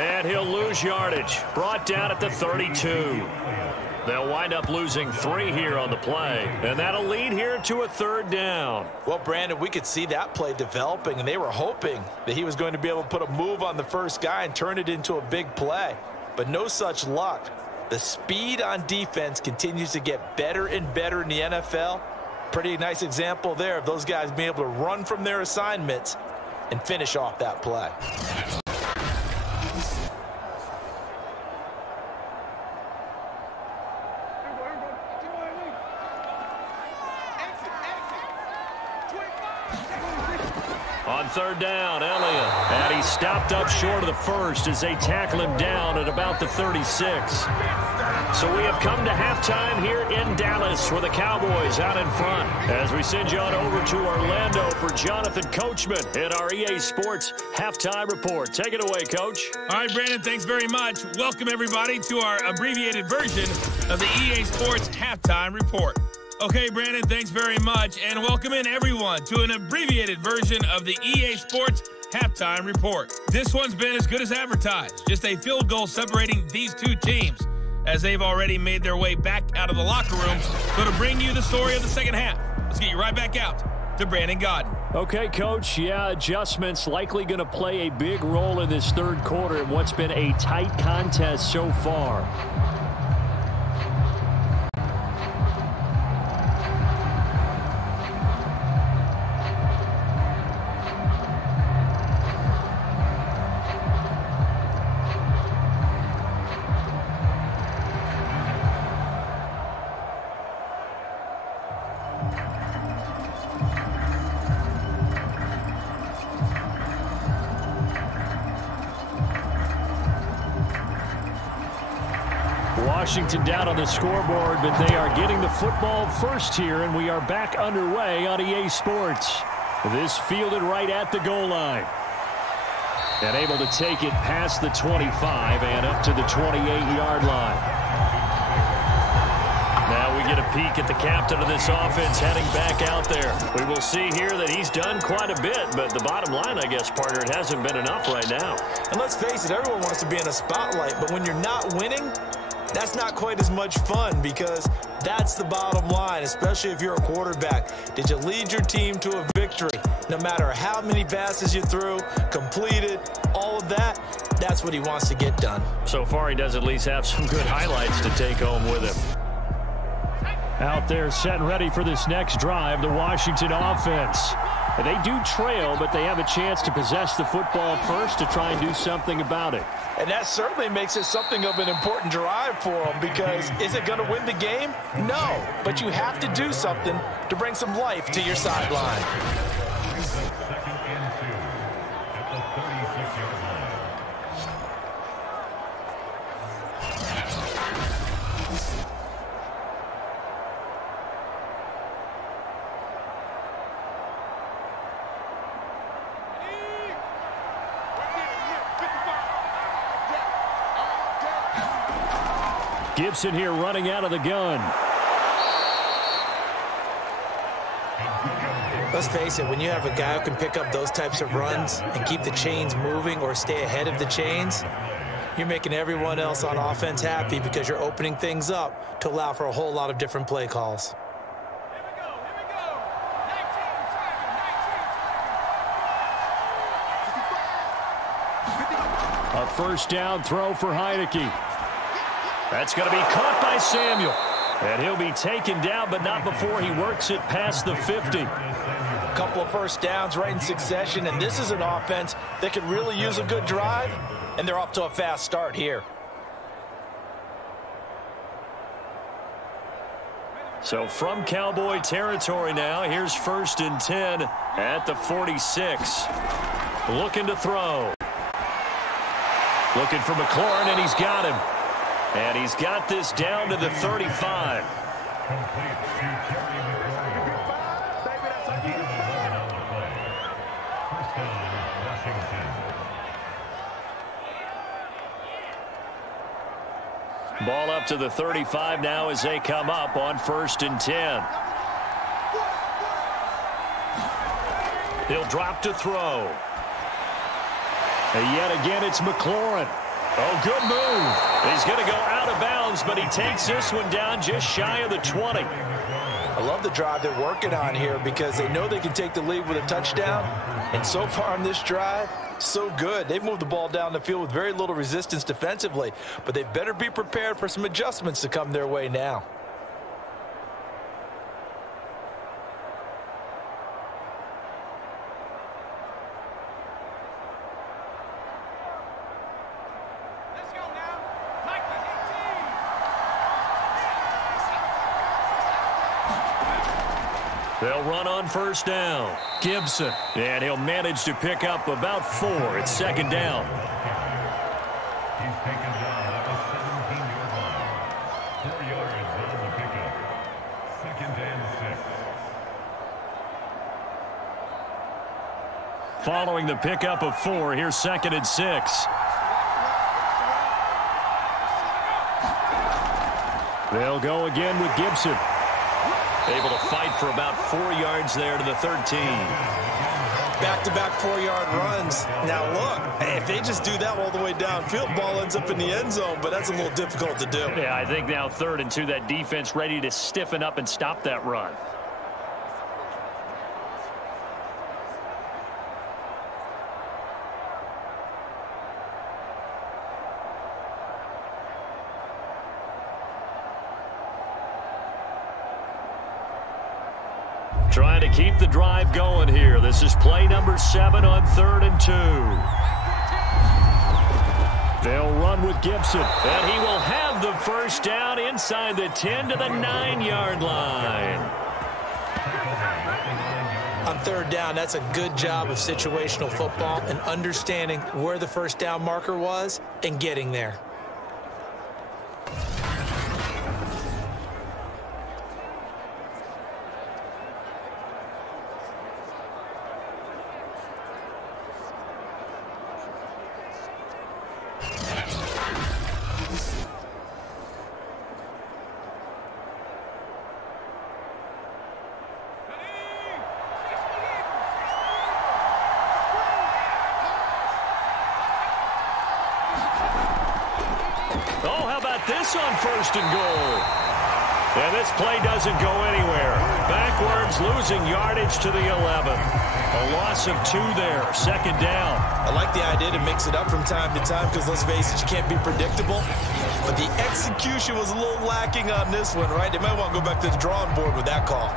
And he'll lose yardage. Brought down at the 32. They'll wind up losing 3 here on the play. And that'll lead here to a third down. Well, Brandon, we could see that play developing, and they were hoping that he was going to be able to put a move on the first guy and turn it into a big play. But no such luck. The speed on defense continues to get better and better in the NFL. Pretty nice example there of those guys being able to run from their assignments and finish off that play. On third down, Elliott. And he stopped up short of the first as they tackle him down at about the 36. So we have come to halftime here in Dallas with the Cowboys out in front. As we send you on over to Orlando for Jonathan Coachman in our EA Sports Halftime Report. Take it away, Coach. All right, Brandon, thanks very much. Welcome, everybody, to our abbreviated version of the EA Sports Halftime Report. Okay, Brandon, thanks very much, and welcome in everyone to an abbreviated version of the EA Sports Halftime Report. This one's been as good as advertised, just a field goal separating these two teams as they've already made their way back out of the locker room. So to bring you the story of the second half, let's get you right back out to Brandon Godden. Okay, Coach, yeah, adjustments likely going to play a big role in this third quarter in what's been a tight contest so far. Washington down on the scoreboard, but they are getting the football first here, and we are back underway on EA Sports. This fielded right at the goal line. And able to take it past the 25 and up to the 28-yard line. Now we get a peek at the captain of this offense heading back out there. We will see here that he's done quite a bit, but the bottom line, I guess, partner, it hasn't been enough right now. And let's face it, everyone wants to be in a spotlight, but when you're not winning, that's not quite as much fun, because that's the bottom line, especially if you're a quarterback. Did you lead your team to a victory? No matter how many passes you threw, completed, all of that, that's what he wants to get done. So far, he does at least have some good highlights to take home with him. Out there set and ready for this next drive, the Washington offense. They do trail, but they have a chance to possess the football first to try and do something about it. And that certainly makes it something of an important drive for them, because is it going to win the game? No, but you have to do something to bring some life to your sideline. Second and 2 at the 36-yard line. Gibson here running out of the gun. Let's face it, when you have a guy who can pick up those types of runs and keep the chains moving or stay ahead of the chains, you're making everyone else on offense happy, because you're opening things up to allow for a whole lot of different play calls. A first down throw for Heinicke. That's going to be caught by Samuel. And he'll be taken down, but not before he works it past the 50. A couple of first downs right in succession, and this is an offense that could really use a good drive, and they're off to a fast start here. So from Cowboy territory now, here's 1st and 10 at the 46. Looking to throw. Looking for McLaurin, and he's got him. And he's got this down to the 35. Complete to Terry McLaurin. Second and 11 on the play. First down, Washington. Ball up to the 35 now as they come up on 1st and 10. He'll drop to throw. And yet again, it's McLaurin. Oh, good move. He's going to go out of bounds, but he takes this one down just shy of the 20. I love the drive they're working on here, because they know they can take the lead with a touchdown. And so far on this drive, so good. They've moved the ball down the field with very little resistance defensively, but they better be prepared for some adjustments to come their way now. They'll run on first down. Gibson. And he'll manage to pick up about 4. It's second down. He's taken down at the 17-yard line. 4 yards on the pickup. Second and 6. Following the pickup of 4, here's 2nd and 6. They'll go again with Gibson. Able to fight for about 4 yards there to the 13. Back-to-back 4-yard runs. Now look, if they just do that all the way downfield, ball ends up in the end zone, but that's a little difficult to do. Yeah, I think now 3rd and 2, that defense ready to stiffen up and stop that run. Trying to keep the drive going here. This is play number 7 on 3rd and 2. They'll run with Gibson, and he will have the first down inside the 10 to the 9-yard line. On 3rd down, that's a good job of situational football and understanding where the first down marker was and getting there. this on 1st and goal. And this play doesn't go anywhere. Backwards, losing yardage to the 11. A loss of 2 there, 2nd down. I like the idea to mix it up from time to time because, let's face it, you can't be predictable. But the execution was a little lacking on this one, right? They might want to go back to the drawing board with that call.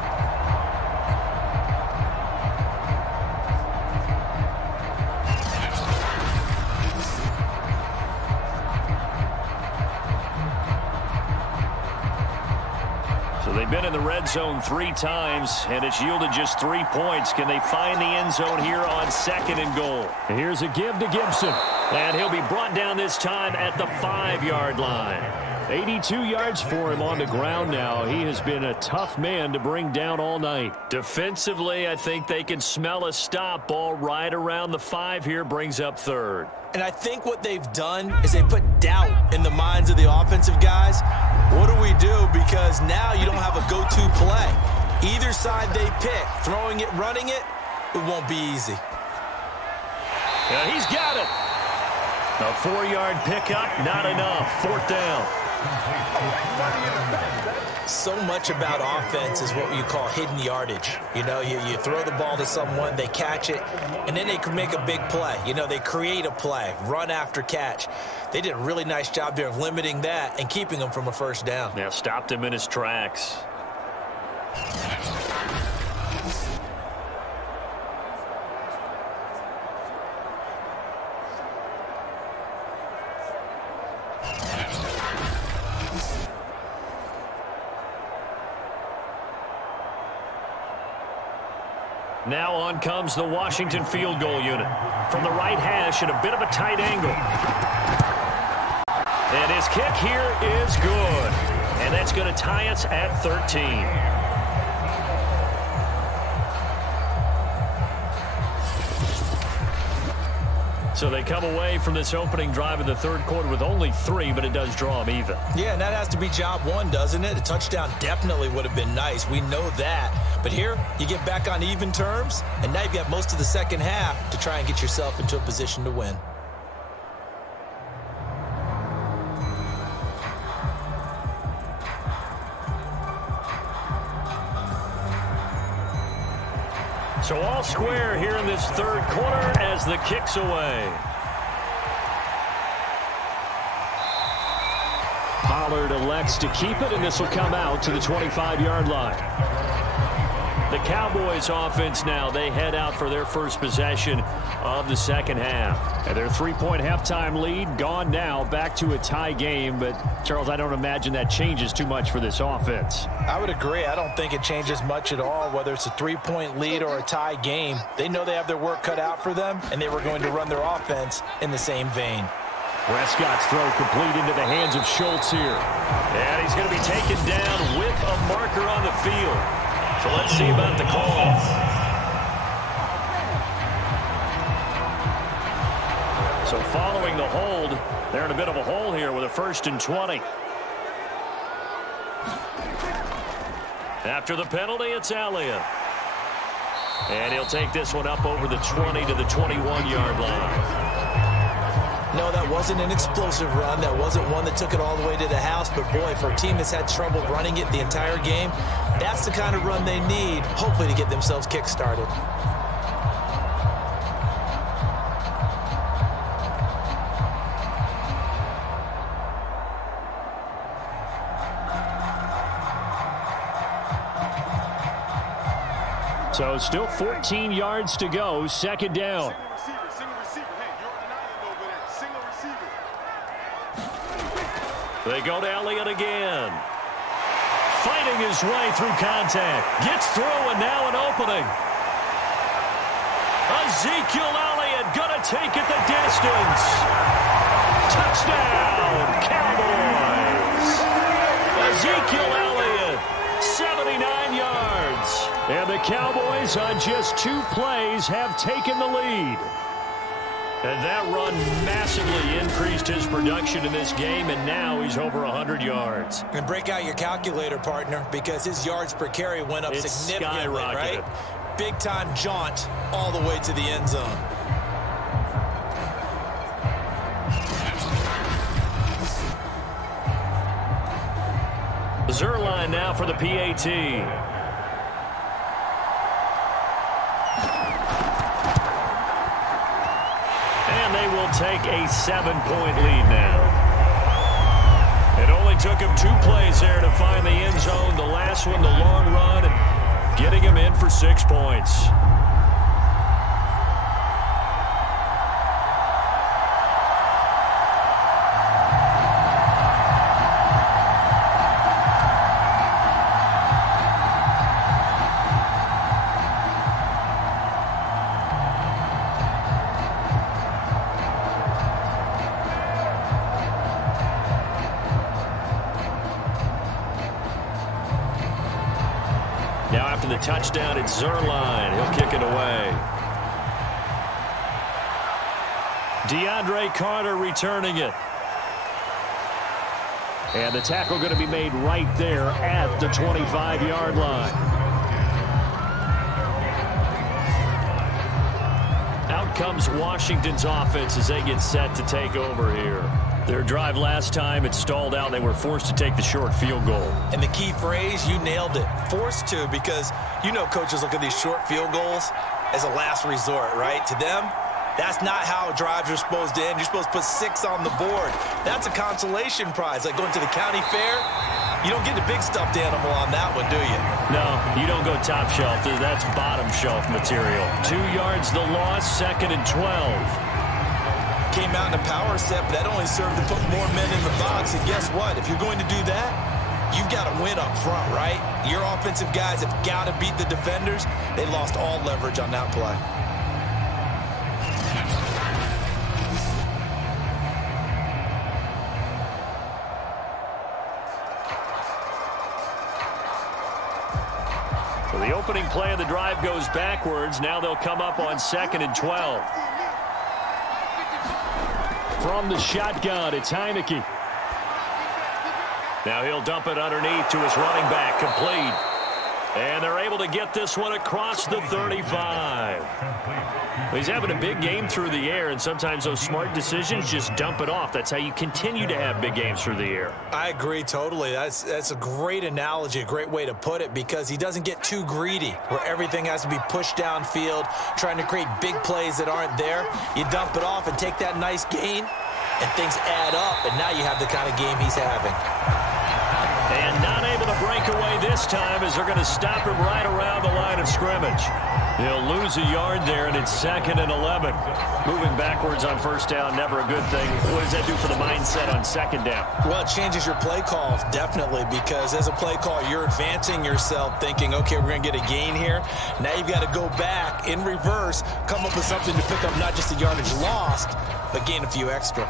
They've been in the red zone 3 times, and it's yielded just 3 points. Can they find the end zone here on 2nd and goal? Here's a give to Gibson, and he'll be brought down this time at the 5-yard line. 82 yards for him on the ground now. He has been a tough man to bring down all night. Defensively, I think they can smell a stop. Ball right around the 5 here, brings up 3rd. And I think what they've done is they put doubt in the minds of the offensive guys. What do we do? Because now you don't have a go-to play. Either side they pick, throwing it, running it, it won't be easy. Yeah, he's got it. A 4-yard pickup, not enough. 4th down. So much about offense is what you call hidden yardage. You know, you throw the ball to someone, they catch it, and then they can make a big play. You know, they create a play, run after catch. They did a really nice job there of limiting that and keeping him from a 1st down. Yeah, stopped him in his tracks. Now on comes the Washington field goal unit. From the right hash at a bit of a tight angle. And his kick here is good. And that's going to tie us at 13. So they come away from this opening drive in the 3rd quarter with only 3, but it does draw them even. Yeah, and that has to be job 1, doesn't it? A touchdown definitely would have been nice. We know that. But here, you get back on even terms, and now you've got most of the 2nd half to try and get yourself into a position to win. So all square here in this 3rd quarter as the kick's away. Pollard elects to keep it, and this will come out to the 25-yard line. The Cowboys offense now, they head out for their first possession of the 2nd half. And their 3-point halftime lead gone now, back to a tie game. But, Charles, I don't imagine that changes too much for this offense. I would agree. I don't think it changes much at all, whether it's a 3-point lead or a tie game. They know they have their work cut out for them, and they were going to run their offense in the same vein. Prescott's throw complete into the hands of Schultz here. And he's going to be taken down with a marker on the field. So let's see about the call. So following the hold, they're in a bit of a hole here with a 1st and 20. After the penalty, it's Elliott. And he'll take this one up over the 20 to the 21-yard line. No, that wasn't an explosive run. That wasn't one that took it all the way to the house. But, boy, for a team that's had trouble running it the entire game, that's the kind of run they need, hopefully, to get themselves kick-started. So still 14 yards to go, 2nd down. They go to Elliott again. Fighting his way through contact. Gets through, and now an opening. Ezekiel Elliott gonna take it the distance. Touchdown, Cowboys. Ezekiel Elliott, 79 yards. And the Cowboys on just 2 plays have taken the lead. And that run massively increased his production in this game, and now he's over 100 yards. And break out your calculator, partner, because his yards per carry went up significantly, right? Big-time jaunt all the way to the end zone. line now for the PAT. And they will take a 7-point lead now. It only took him 2 plays there to find the end zone. The last one, the long run, and getting him in for 6 points. Now after the touchdown, it's Zerline. He'll kick it away. DeAndre Carter returning it. And the tackle going to be made right there at the 25-yard line. Out comes Washington's offense as they get set to take over here. Their drive last time, it stalled out. They were forced to take the short field goal. And the key phrase, you nailed it. Forced to, because you know coaches look at these short field goals as a last resort, right? To them, that's not how drives are supposed to end. You're supposed to put 6 on the board. That's a consolation prize. Like going to the county fair, you don't get the big stuffed animal on that one, do you? No, you don't go top shelf. That's bottom shelf material. 2 yards the loss, 2nd and 12. Came out in a power set, but that only served to put more men in the box. And guess what? If you're going to do that, you've got to win up front, right? Your offensive guys have got to beat the defenders. They lost all leverage on that play. So the opening play of the drive goes backwards. Now they'll come up on 2nd and 12. From the shotgun, it's Heinicke. Now he'll dump it underneath to his running back, complete. And they're able to get this one across the 35. Well, he's having a big game through the air, and sometimes those smart decisions just dump it off. That's how you continue to have big games through the air. I agree totally. That's a great analogy, a great way to put it, because he doesn't get too greedy where everything has to be pushed downfield, trying to create big plays that aren't there. You dump it off and take that nice gain, and things add up, and now you have the kind of game he's having. And not able to break away this time as they're going to stop him right around the line of scrimmage. He'll lose a yard there, and it's 2nd and 11. Moving backwards on 1st down, never a good thing. What does that do for the mindset on 2nd down? Well, it changes your play call, definitely, because as a play call, you're advancing yourself thinking, okay, we're going to get a gain here. Now you've got to go back in reverse, come up with something to pick up not just the yardage lost, but gain a few extra.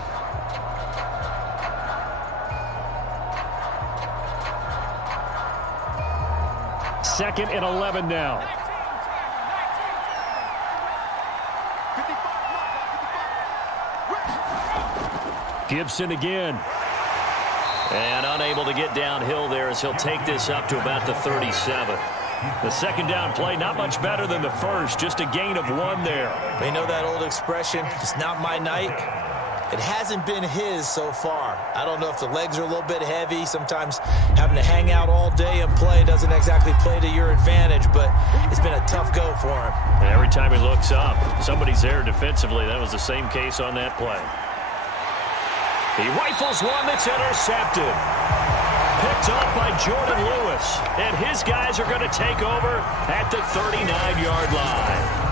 Second and 11 now. Gibson again. And unable to get downhill there as he'll take this up to about the 37. The 2nd down play, not much better than the first, just a gain of 1 there. They know that old expression, it's not my night. It hasn't been his so far. I don't know if the legs are a little bit heavy. Sometimes having to hang out all day and play doesn't exactly play to your advantage, but it's been a tough go for him. And every time he looks up, somebody's there defensively. That was the same case on that play. He rifles one that's intercepted. Picked up by Jordan Lewis. And his guys are going to take over at the 39-yard line.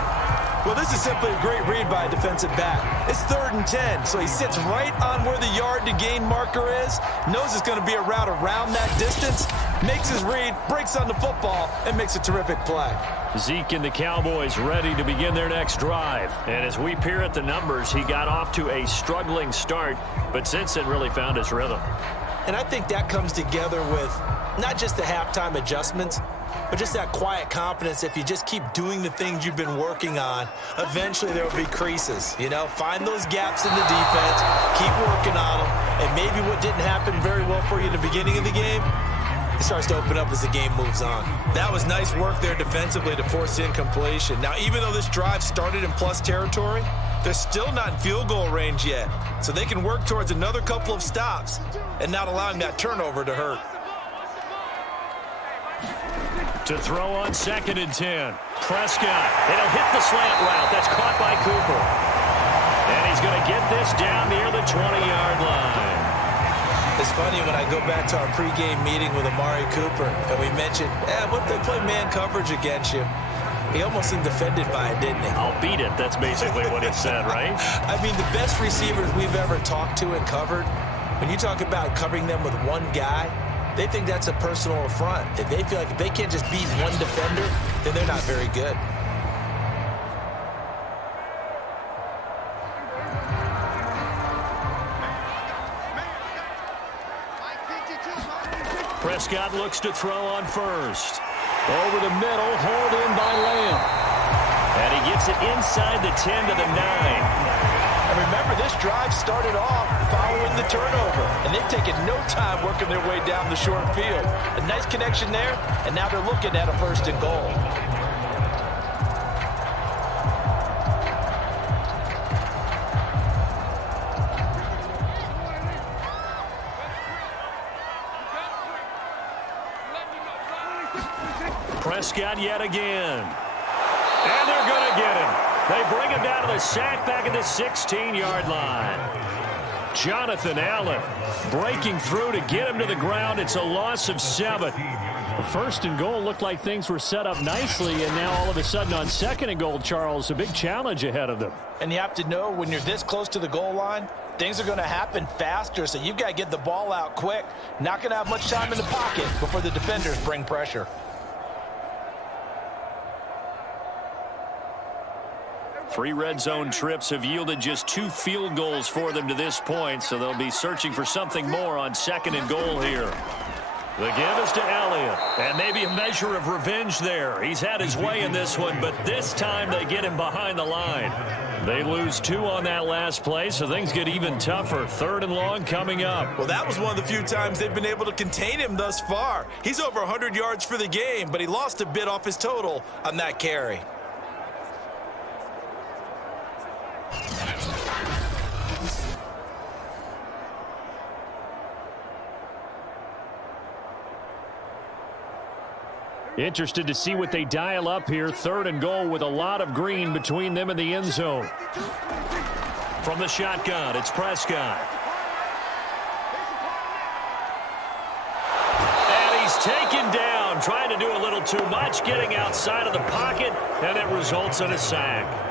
Well, this is simply a great read by a defensive back. It's 3rd and 10, so he sits right on where the yard to gain marker is, knows it's going to be a route around that distance, makes his read, breaks on the football, and makes a terrific play. Zeke and the Cowboys ready to begin their next drive. And as we peer at the numbers, he got off to a struggling start, but since then really found his rhythm. And I think that comes together with not just the halftime adjustments, but just that quiet confidence. If you just keep doing the things you've been working on, eventually there will be creases. You know, find those gaps in the defense, keep working on them, and maybe what didn't happen very well for you in the beginning of the game, it starts to open up as the game moves on. That was nice work there defensively to force incompletion. Now, even though this drive started in plus territory, they're still not in field goal range yet, so they can work towards another couple of stops and not allowing that turnover to hurt. To throw on 2nd and 10. Prescott. It'll hit the slant route. That's caught by Cooper. And he's going to get this down near the 20-yard line. It's funny when I go back to our pregame meeting with Amari Cooper, and we mentioned, what if they play man coverage against you? He almost seemed offended by it, didn't he? I'll beat it. That's basically what he said, right? I mean, the best receivers we've ever talked to and covered, when you talk about covering them with one guy, they think that's a personal affront. If they feel like if they can't just beat one defender, then they're not very good. Prescott looks to throw on first. Over the middle, hauled in by Lamb. And he gets it inside the 10 to the 9. And remember, this drive started off following the turnover. And they've taken no time working their way down the short field. A nice connection there, and now they're looking at a 1st and goal. Prescott yet again. And they're going to get him. They bring him down to the sack back at the 16-yard line. Jonathan Allen breaking through to get him to the ground. It's a loss of 7. The 1st and goal looked like things were set up nicely, and now all of a sudden on 2nd and goal, Charles, a big challenge ahead of them. And you have to know when you're this close to the goal line, things are going to happen faster, so you've got to get the ball out quick. Not going to have much time in the pocket before the defenders bring pressure. 3 red zone trips have yielded just 2 field goals for them to this point, so they'll be searching for something more on 2nd and goal here. The give is to Elliott, and maybe a measure of revenge there. He's had his way in this one, but this time they get him behind the line. They lose 2 on that last play, so things get even tougher. 3rd and long coming up. Well, that was one of the few times they've been able to contain him thus far. He's over 100 yards for the game, but he lost a bit off his total on that carry. Interested to see what they dial up here. 3rd and goal with a lot of green between them and the end zone. From the shotgun, it's Prescott. And he's taken down, trying to do a little too much, getting outside of the pocket, and it results in a sack.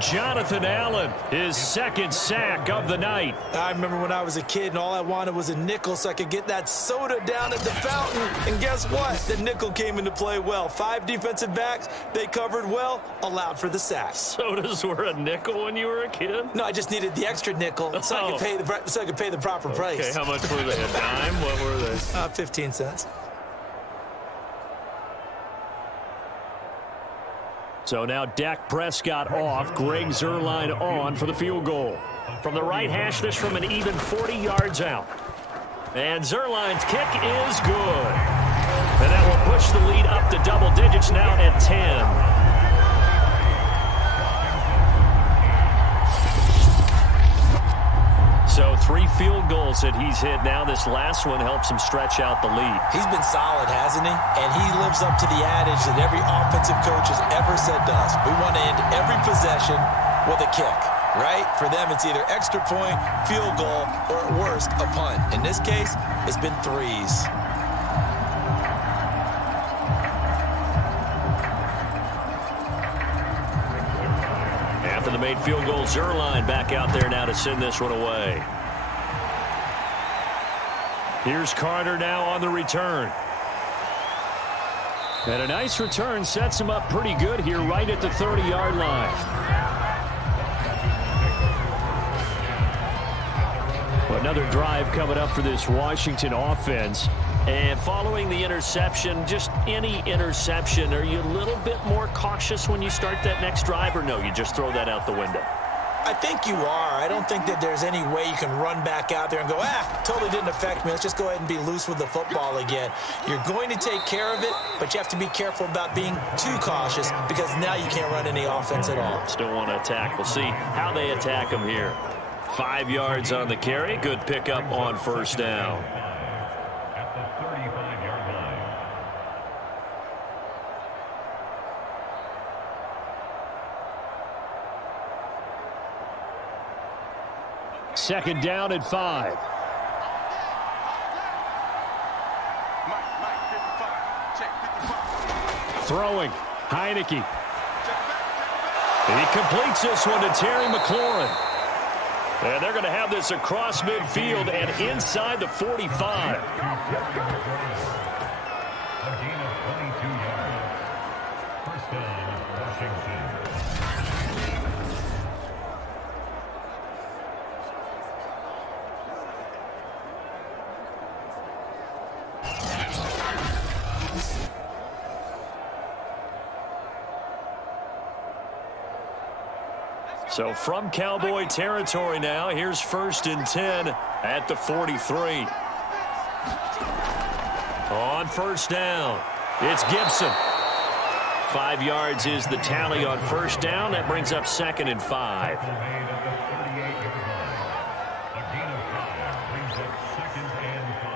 Jonathan Allen, his 2nd sack of the night. I remember when I was a kid and all I wanted was a nickel so I could get that soda down at the fountain. And guess what? The nickel came into play well. 5 defensive backs, they covered well, allowed for the sack. Sodas were a nickel when you were a kid? No, I just needed the extra nickel so I could pay the proper price. Okay, how much were they? A dime? What were they? 15 cents. So now Dak Prescott off, Greg Zuerlein on for the field goal. From the right hash, this from an even 40 yards out. And Zuerlein's kick is good. And that will push the lead up to double digits now at 10. So 3 field goals that he's hit now. This last one helps him stretch out the lead. He's been solid, hasn't he? And he lives up to the adage that every offensive coach has ever said to us. We want to end every possession with a kick, right? For them, it's either extra point, field goal, or at worst, a punt. In this case, it's been 3s. After the made field goal, Zuerlein back out there now to send this one away. Here's Carter now on the return. And a nice return sets him up pretty good here right at the 30-yard line. Well, another drive coming up for this Washington offense. And following the interception, just any interception, are you a little bit more cautious when you start that next drive, or no, you just throw that out the window? I think you are. I don't think that there's any way you can run back out there and go, totally didn't affect me. Let's just go ahead and be loose with the football again. You're going to take care of it, but you have to be careful about being too cautious because now you can't run any offense at all. Still want to attack. We'll see how they attack him here. 5 yards on the carry. Good pickup on 1st down. Second down and 5. Throwing. Heinicke. He completes this one to Terry McLaurin. And they're going to have this across midfield and inside the 45. A gain of 22 yards. First down, Washington. So from Cowboy territory now, here's 1st and 10 at the 43. On first down, it's Gibson. 5 yards is the tally on first down. That brings up 2nd and 5. A gain of 5 brings up 2nd and 5.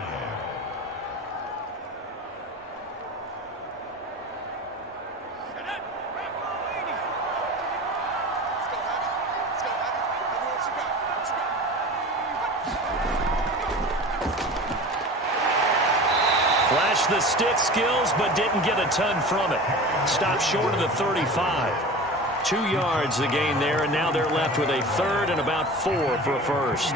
Flashed the stick skills, but didn't get a ton from it. Stopped short of the 35. 2 yards the gain there, and now they're left with a 3rd and about 4 for a first.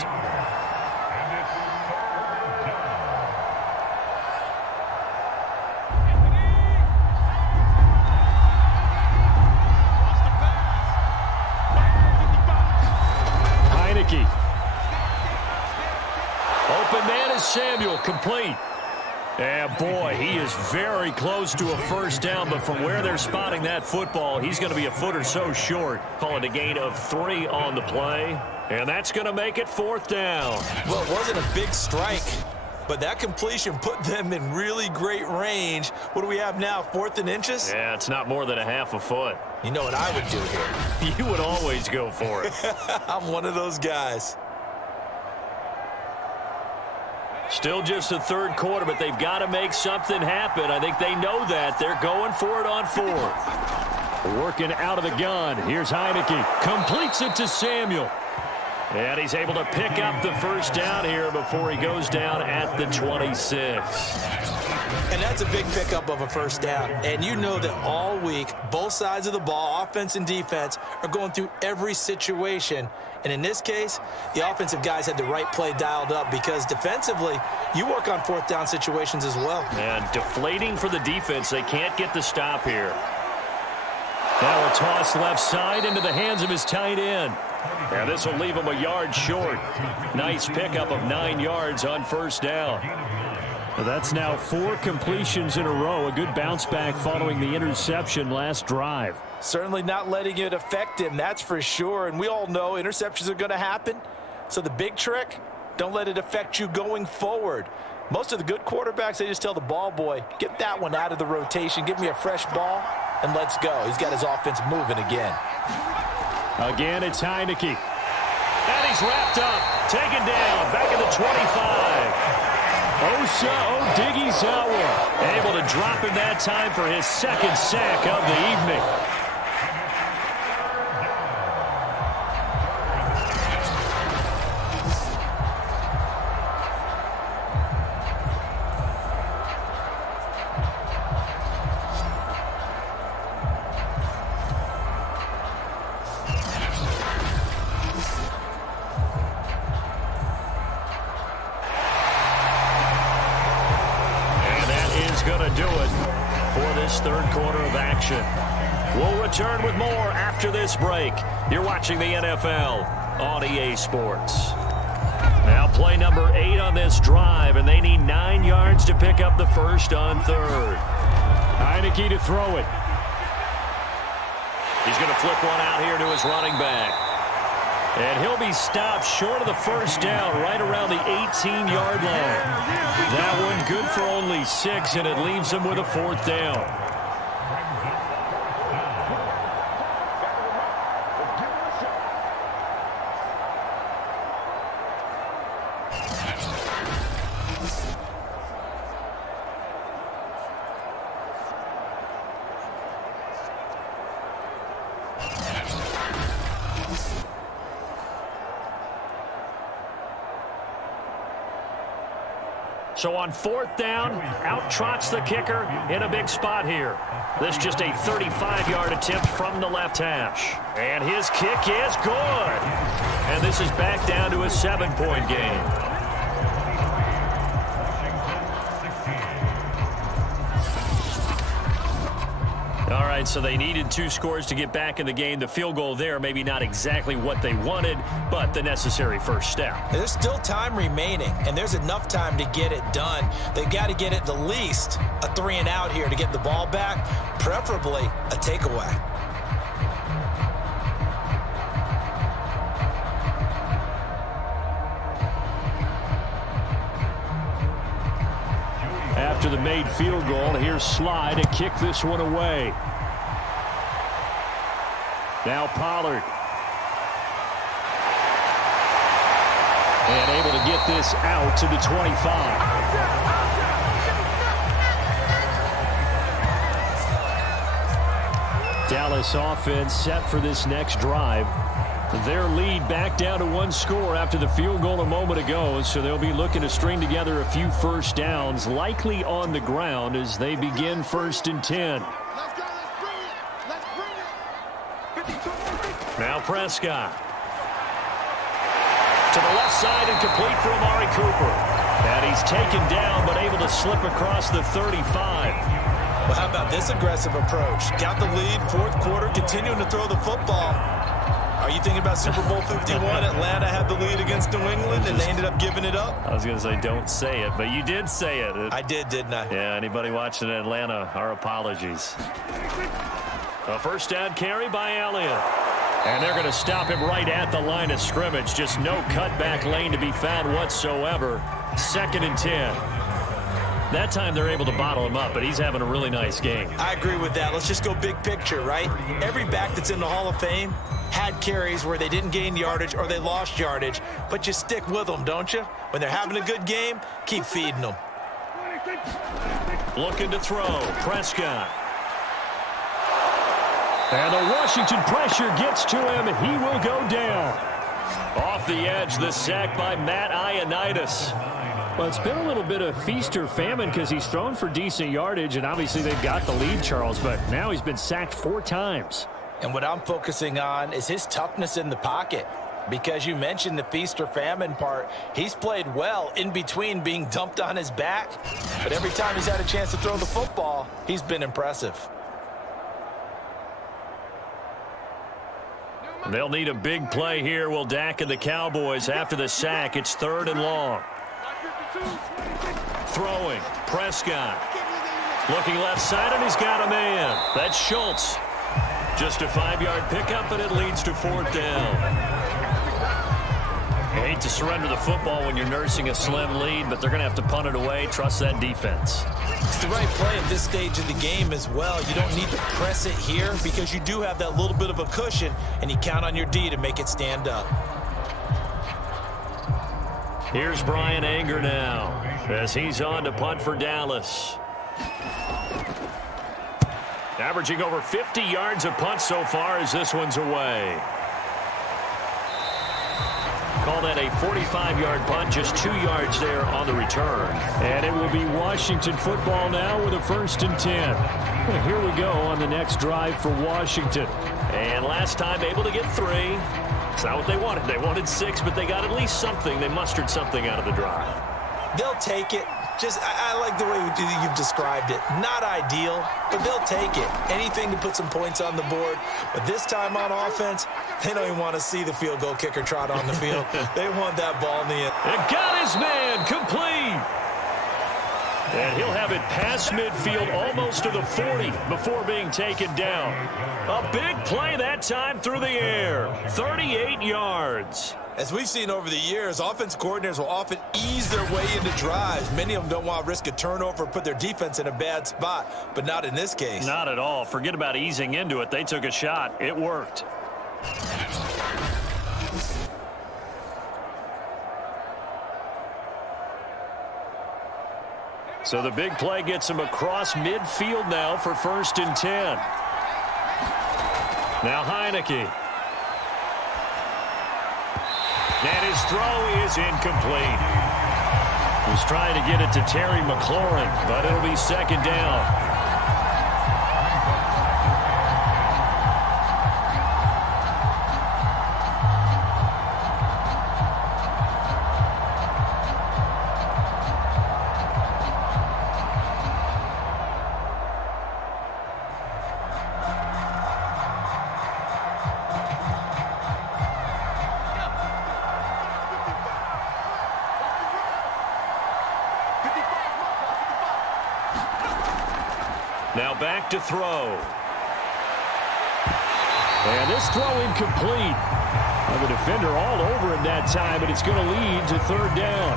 Heinicke. Open man is Samuel, complete. And boy, he is very close to a first down, but from where they're spotting that football, he's going to be a foot or so short. Call it a gain of 3 on the play, and that's going to make it 4th down. Well, it wasn't a big strike, but that completion put them in really great range. What do we have now, 4th and inches? Yeah, it's not more than a half a foot. You know what I would do here? You would always go for it. I'm one of those guys. Still just the 3rd quarter, but they've got to make something happen. I think they know that. They're going for it on 4th. Working out of the gun. Here's Heinicke. Completes it to Samuel. And he's able to pick up the first down here before he goes down at the 26. And that's a big pickup of a first down. And you know that all week, both sides of the ball, offense and defense, are going through every situation. And in this case, the offensive guys had the right play dialed up because defensively, you work on 4th down situations as well. And deflating for the defense. They can't get the stop here. Now a toss left side into the hands of his tight end. And this will leave him a yard short. Nice pickup of 9 yards on first down. That's now 4 completions in a row. A good bounce back following the interception last drive. Certainly not letting it affect him, that's for sure. And we all know interceptions are going to happen. So the big trick, don't let it affect you going forward. Most of the good quarterbacks, they just tell the ball boy, get that one out of the rotation, give me a fresh ball, and let's go. He's got his offense moving again. Again, it's Heinicke. And he's wrapped up, taken down, back at the 25. Osa Odighizuwa able to drop him that time for his 2nd sack of the evening. We'll return with more after this break. You're watching the NFL on EA Sports. Now play number 8 on this drive, and they need 9 yards to pick up the first on 3rd. Heinicke to throw it. He's going to flip one out here to his running back. And he'll be stopped short of the first down right around the 18-yard line. That one good for only 6, and it leaves him with a 4th down. So on 4th down, out trots the kicker in a big spot here. This just a 35-yard attempt from the left hash. And his kick is good. And this is back down to a 7-point game. All right, so they needed 2 scores to get back in the game. The field goal there, maybe not exactly what they wanted, but the necessary first step. There's still time remaining, and there's enough time to get it done. They've got to get at the least a 3-and-out here to get the ball back, preferably a takeaway. After the made field goal, here's Sly to kick this one away. Now Pollard. And able to get this out to the 25. Dallas offense set for this next drive. Their lead back down to 1 score after the field goal a moment ago, so they'll be looking to string together a few first downs, likely on the ground as they begin 1st and 10. Now Prescott. To the left side and complete for Amari Cooper. And he's taken down but able to slip across the 35. Well, how about this aggressive approach? Got the lead, 4th quarter, continuing to throw the football. Are you thinking about Super Bowl 51? Atlanta had the lead against New England, and they ended up giving it up? I was going to say don't say it, but you did say it. I did, didn't I? Yeah, anybody watching Atlanta, our apologies. A first down carry by Elliott. And they're going to stop him right at the line of scrimmage. Just no cutback lane to be found whatsoever. 2nd and 10. That time they're able to bottle him up, but he's having a really nice game. I agree with that. Let's just go big picture, right? Every back that's in the Hall of Fame had carries where they didn't gain yardage or they lost yardage, but you stick with them, don't you? When they're having a good game, keep feeding them. Looking to throw. Prescott. And the Washington pressure gets to him, and he will go down. Off the edge, the sack by Matt Ioannidis. Well, it's been a little bit of feast or famine because he's thrown for decent yardage, and obviously they've got the lead, Charles, but now he's been sacked 4 times. And what I'm focusing on is his toughness in the pocket. Because you mentioned the feast or famine part, he's played well in between being dumped on his back. But every time he's had a chance to throw the football, he's been impressive. They'll need a big play here, will Dak and the Cowboys. After the sack, it's 3rd and long. Throwing. Prescott. Looking left side, and he's got a man. That's Schultz. Just a 5-yard pickup, and it leads to 4th down. You hate to surrender the football when you're nursing a slim lead, but they're going to have to punt it away. Trust that defense. It's the right play at this stage of the game as well. You don't need to press it here because you do have that little bit of a cushion, and you count on your D to make it stand up. Here's Brian Anger now as he's on to punt for Dallas. Averaging over 50 yards a punt so far as this one's away. Call that a 45-yard punt, just 2 yards there on the return. And it will be Washington football now with a 1st and 10. Well, here we go on the next drive for Washington. And last time able to get 3. It's not what they wanted. They wanted 6, but they got at least something. They mustered something out of the drive. They'll take it. Just, I like the way you've described it. Not ideal, but they'll take it. Anything to put some points on the board. But this time on offense, they don't even want to see the field goal kicker trot on the field. They want that ball in the end. And got his man complete. And he'll have it past midfield almost to the 40 before being taken down. A big play that time through the air. 38 yards. As we've seen over the years, offense coordinators will often ease their way into drives. Many of them don't want to risk a turnover or put their defense in a bad spot, but not in this case. Not at all. Forget about easing into it. They took a shot. It worked. So the big play gets him across midfield now for 1st and 10. Now Heinicke. And his throw is incomplete. Was trying to get it to Terry McLaurin, but it'll be second down. Now back to throw. And this throw incomplete. The defender all over him that time, but it's going to lead to third down.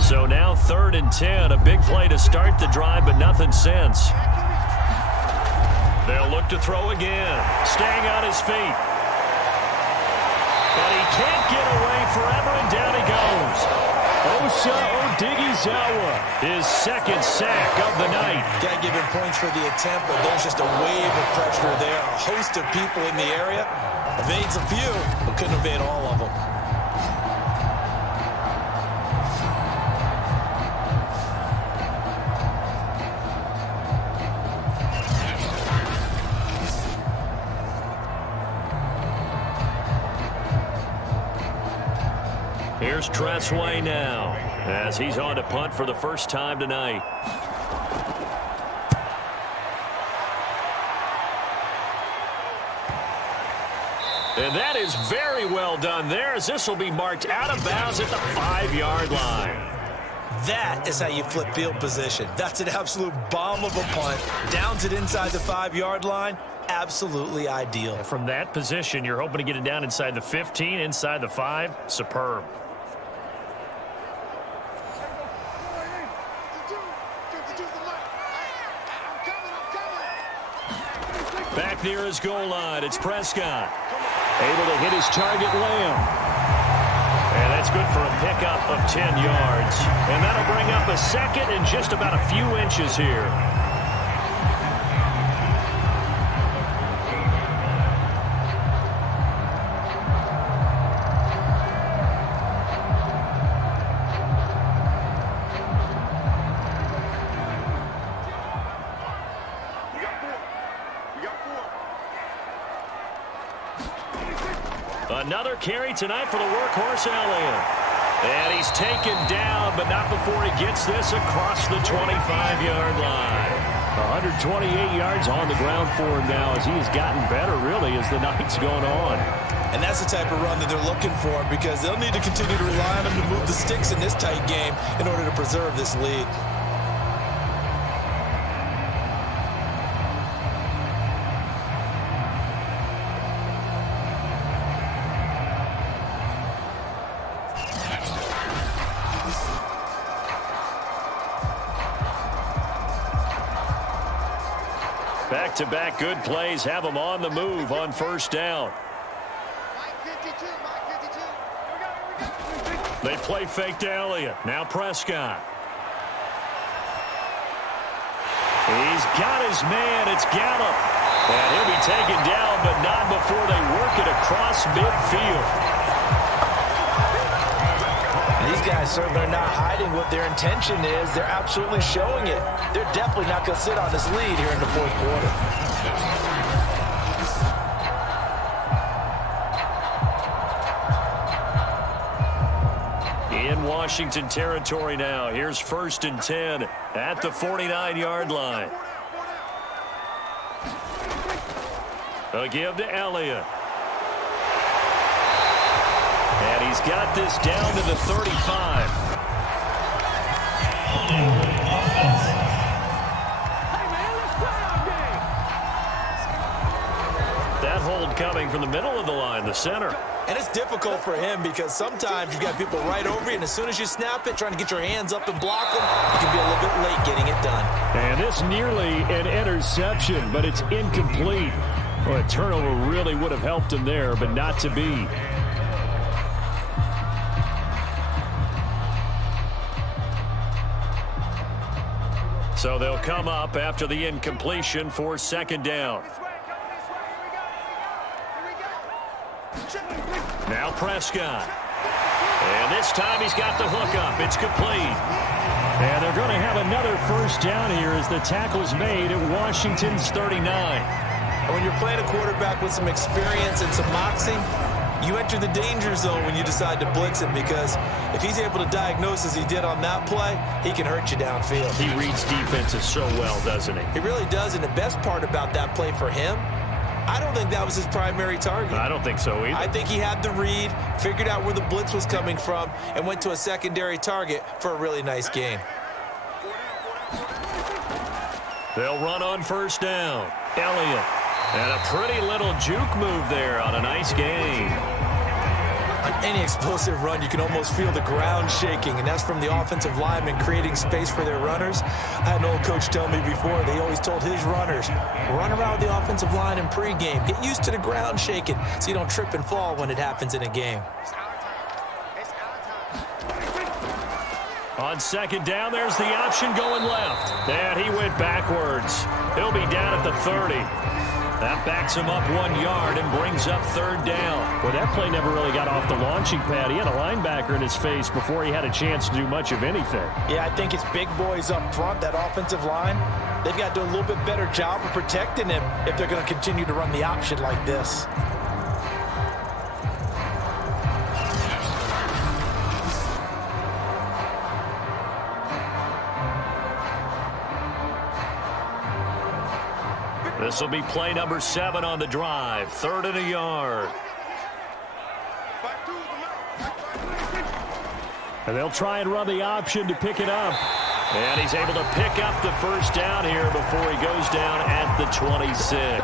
So now 3rd and 10. A big play to start the drive, but nothing since. They'll look to throw again. Staying on his feet. But he can't get away forever, and down he goes. Osa Odighizuwa, his second sack of the night. Got to give him points for the attempt, but there's just a wave of pressure there. A host of people in the area. Evades a few, but couldn't evade all of them. Here's Tressway now, as he's on to punt for the first time tonight. And that is very well done there, as this will be marked out of bounds at the 5-yard line. That is how you flip field position. That's an absolute bomb of a punt. Downs it inside the 5-yard line. Absolutely ideal. From that position, you're hoping to get it down inside the 15, inside the 5. Superb. Back near his goal line, it's Prescott. Able to hit his target, Lamb. And that's good for a pickup of 10 yards. And that'll bring up a second and just about a few inches here. Another carry tonight for the workhorse, Elliott. And he's taken down, but not before he gets this across the 25-yard line. 128 yards on the ground for him now, as he has gotten better, really, as the night's gone on. And that's the type of run that they're looking for, because they'll need to continue to rely on him to move the sticks in this tight game in order to preserve this lead. Back-to-back good plays have them on the move on first down. They play fake to Elliott. Now Prescott. He's got his man. It's Gallup. And he'll be taken down, but not before they work it across midfield. These guys certainly are not hiding what their intention is. They're absolutely showing it. They're definitely not going to sit on this lead here in the fourth quarter. In Washington territory now. Here's 1st and 10 at the 49-yard line. A give to Elliott. And he's got this down to the 35. That hold coming from the middle of the line, the center. And it's difficult for him because sometimes you've got people right over you, and as soon as you snap it, trying to get your hands up and block them, you can be a little bit late getting it done. And this nearly an interception, but it's incomplete. Well, a turnover really would have helped him there, but not to be. So they'll come up after the incompletion for second down. Now Prescott. And this time he's got the hook up. It's complete. And they're going to have another first down here as the tackle's made at Washington's 39. And when you're playing a quarterback with some experience and some moxie, you enter the danger zone when you decide to blitz him, because if he's able to diagnose as he did on that play, he can hurt you downfield. He reads defenses so well, doesn't he? He really does, and the best part about that play for him, I don't think that was his primary target. I don't think so either. I think he had the read, figured out where the blitz was coming from, and went to a secondary target for a really nice gain. They'll run on first down. Elliott. And a pretty little juke move there on a nice gain. On any explosive run, you can almost feel the ground shaking, and that's from the offensive linemen creating space for their runners. I had an old coach tell me before, they always told his runners, run around the offensive line in pregame. Get used to the ground shaking so you don't trip and fall when it happens in a game. On second down, there's the option going left. And he went backwards. He'll be down at the 30. That backs him up 1 yard and brings up third down. Well, that play never really got off the launching pad. He had a linebacker in his face before he had a chance to do much of anything. Yeah, I think it's big boys up front, that offensive line. They've got to do a little bit better job of protecting him if they're going to continue to run the option like this. This will be play number 7 on the drive. 3rd and a yard. And they'll try and run the option to pick it up. And he's able to pick up the first down here before he goes down at the 26.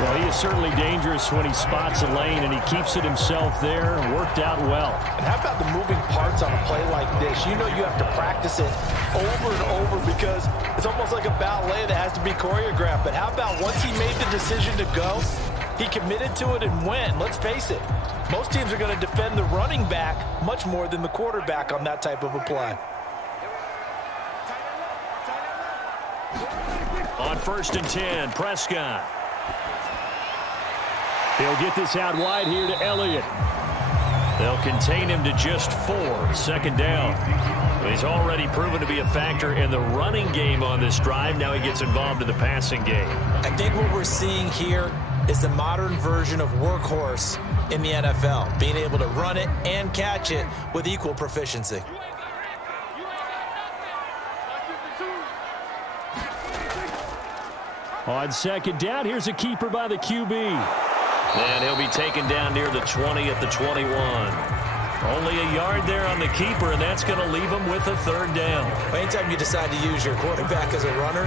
Well, he is certainly dangerous when he spots a lane, and he keeps it himself there. Worked out well. And how about the moving parts on a play like this? You know you have to practice it over and over because it's almost like a ballet that has to be choreographed. But how about once he made the decision to go, he committed to it and went. Let's face it, most teams are going to defend the running back much more than the quarterback on that type of a play. On 1st and 10, Prescott. He'll get this out wide here to Elliott. They'll contain him to just 4. Second down. He's already proven to be a factor in the running game on this drive. Now he gets involved in the passing game. I think what we're seeing here is the modern version of workhorse in the NFL, being able to run it and catch it with equal proficiency. On second down, here's a keeper by the QB. And he'll be taken down near the 20 at the 21. Only a yard there on the keeper, and that's going to leave him with a 3rd down. Anytime you decide to use your quarterback as a runner,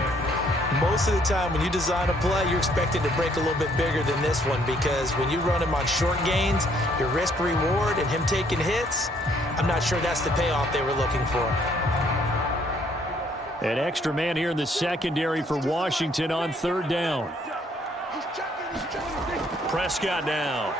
most of the time when you design a play, you're expected to break a little bit bigger than this one, because when you run him on short gains, your risk-reward and him taking hits, I'm not sure that's the payoff they were looking for. An extra man here in the secondary for Washington on 3rd down. Prescott now.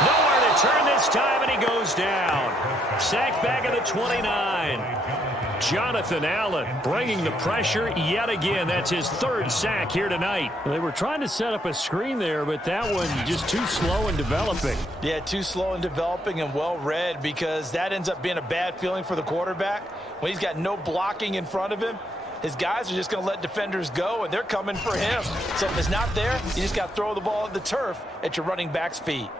Nowhere to turn this time, and he goes down. Sacked back at the 29. Jonathan Allen bringing the pressure yet again. That's his 3rd sack here tonight. They were trying to set up a screen there, but that one just too slow in developing. Yeah, too slow in developing and well read, because that ends up being a bad feeling for the quarterback. When he's got no blocking in front of him, his guys are just going to let defenders go, and they're coming for him. So if it's not there, you just got to throw the ball at the turf at your running back's feet.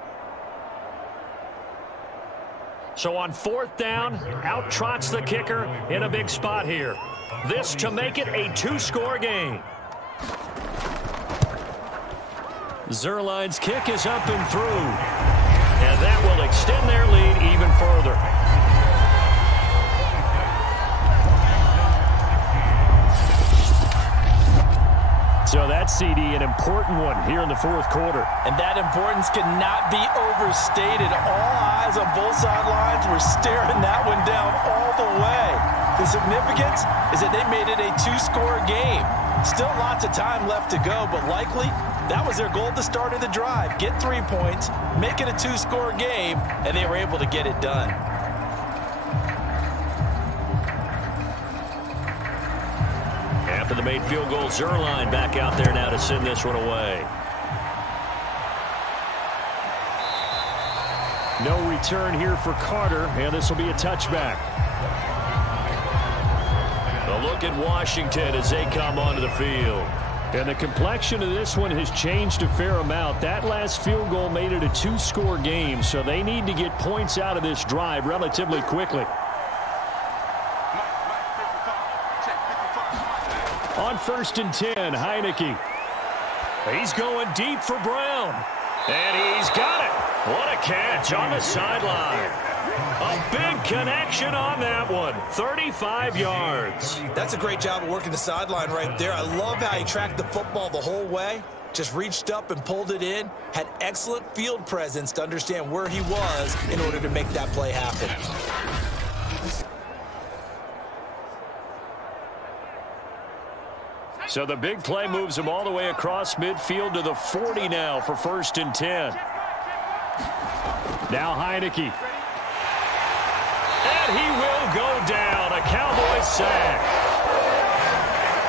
So on 4th down, out trots the kicker in a big spot here. This to make it a 2-score game. Zerline's kick is up and through. And that will extend their lead even further. So that CD, an important one here in the 4th quarter. And that importance cannot be overstated. All eyes on both sidelines were staring that one down all the way. The significance is that they made it a 2-score game. Still lots of time left to go, but likely that was their goal at the start of the drive. Get 3 points, make it a 2-score game, and they were able to get it done. after the made field goal. Zuerlein back out there now to send this one away. No return here for Carter, and this will be a touchback. A look at Washington as they come onto the field. And the complexion of this one has changed a fair amount. That last field goal made it a 2-score game, so they need to get points out of this drive relatively quickly. On 1st and 10, Heinicke. He's going deep for Brown. And he's got it. What a catch on the sideline. A big connection on that one. 35 yards. That's a great job of working the sideline right there. I love how he tracked the football the whole way. Just reached up and pulled it in. Had excellent field presence to understand where he was in order to make that play happen. So the big play moves him all the way across midfield to the 40 now for 1st and 10. Now Heinicke. And he will go down. A Cowboys sack.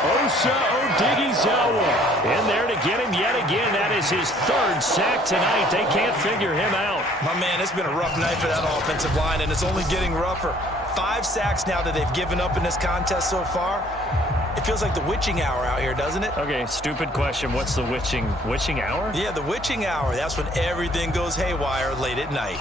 Osa Odighizuwa in there to get him yet again. That is his 3rd sack tonight. They can't figure him out. My man, it's been a rough night for that offensive line, and it's only getting rougher. 5 sacks now that they've given up in this contest so far. It feels like the witching hour out here, doesn't it? Okay, stupid question. What's the witching hour? Yeah, the witching hour. That's when everything goes haywire late at night.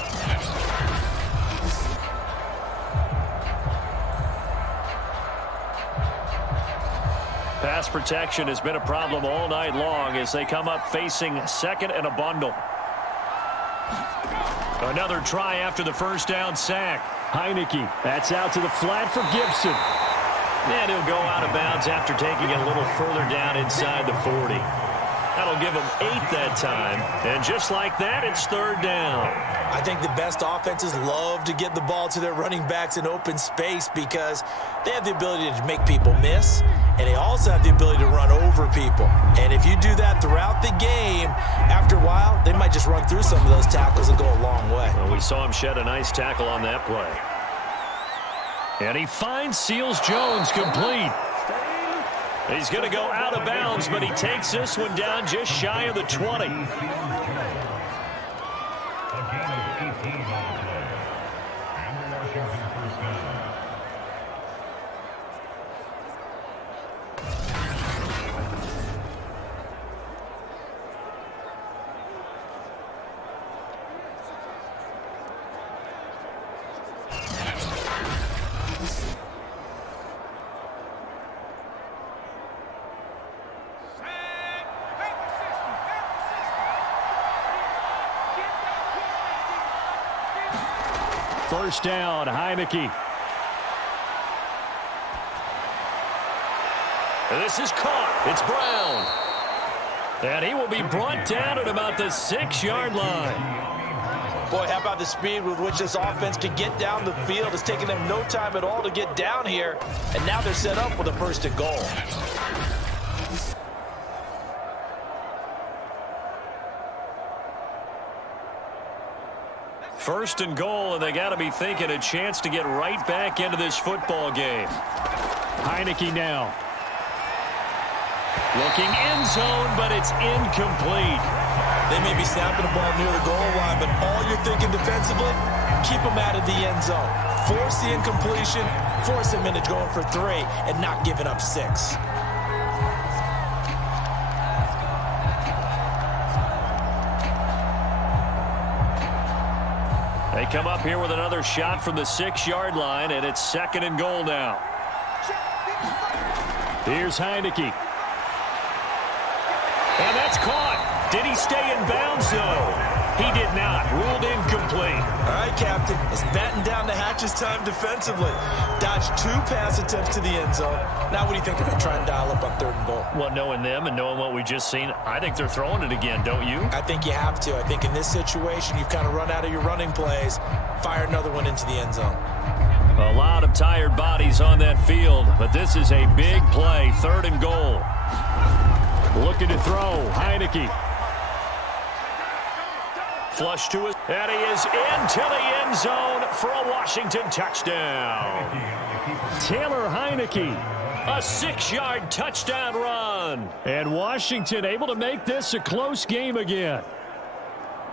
Pass protection has been a problem all night long as they come up facing 2nd and a bundle. Another try after the 1st down sack. Heinicke, that's out to the flat for Gibson. And he'll go out of bounds after taking it a little further down inside the 40. That'll give them 8 that time. And just like that, it's 3rd down. I think the best offenses love to get the ball to their running backs in open space because they have the ability to make people miss, and they also have the ability to run over people. And if you do that throughout the game, after a while, they might just run through some of those tackles and go a long way. Well, we saw him shed a nice tackle on that play. And he finds Seals Jones complete. He's going to go out of bounds, but he takes this one down just shy of the 20. A gain of 18 on the play. And the Washington 1st down. First down, Heinicke. This is caught. It's Brown. And he will be brought down at about the 6-yard line. Boy, how about the speed with which this offense can get down the field? It's taken them no time at all to get down here, and now they're set up with a 1st and goal. First and goal, and they got to be thinking a chance to get right back into this football game. Heinicke now. Looking end zone, but it's incomplete. They may be snapping the ball near the goal line, but all you're thinking defensively, keep them out of the end zone. Force the incompletion, force them into going for 3, and not giving up 6. They come up here with another shot from the 6-yard line, and it's 2nd and goal now. Here's Heinicke. And that's caught. Did he stay in bounds, though? He did not. Ruled incomplete. All right, Captain. It's batten down the hatches time defensively. Dodged 2 pass attempts to the end zone. Now what do you think they're going to try and dial up on 3rd and goal? Well, knowing them and knowing what we just seen, I think they're throwing it again, don't you? I think you have to. I think in this situation, you've kind of run out of your running plays. Fire another one into the end zone. A lot of tired bodies on that field, but this is a big play. 3rd and goal. Looking to throw. Heinicke. Flush to it, and he is into the end zone for a Washington touchdown. Taylor Heinicke A 6-yard touchdown run. And Washington able to make this a close game again.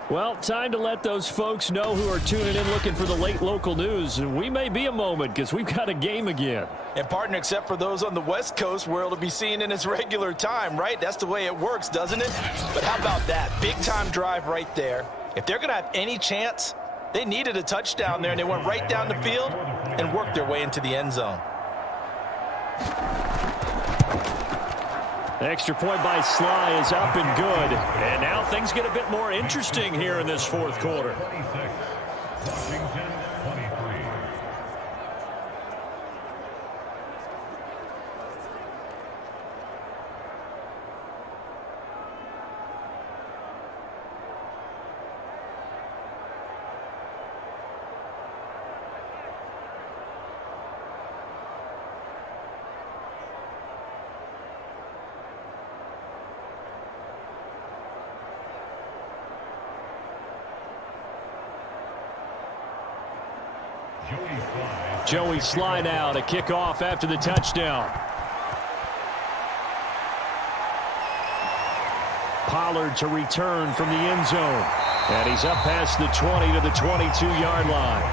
Well, time to let those folks know who are tuning in looking for the late local news. And we may be a moment because we've got a game again. And, partner, except for those on the West Coast where it'll be seen in its regular time, right? That's the way it works, doesn't it? But how about that? Big-time drive right there. If they're going to have any chance, they needed a touchdown there, and they went right down the field and worked their way into the end zone. The extra point by Sly is up and good. And now things get a bit more interesting here in this fourth quarter. 26, Washington 23. Joey Sly now to kick off after the touchdown. Pollard to return from the end zone. And he's up past the 20 to the 22-yard line.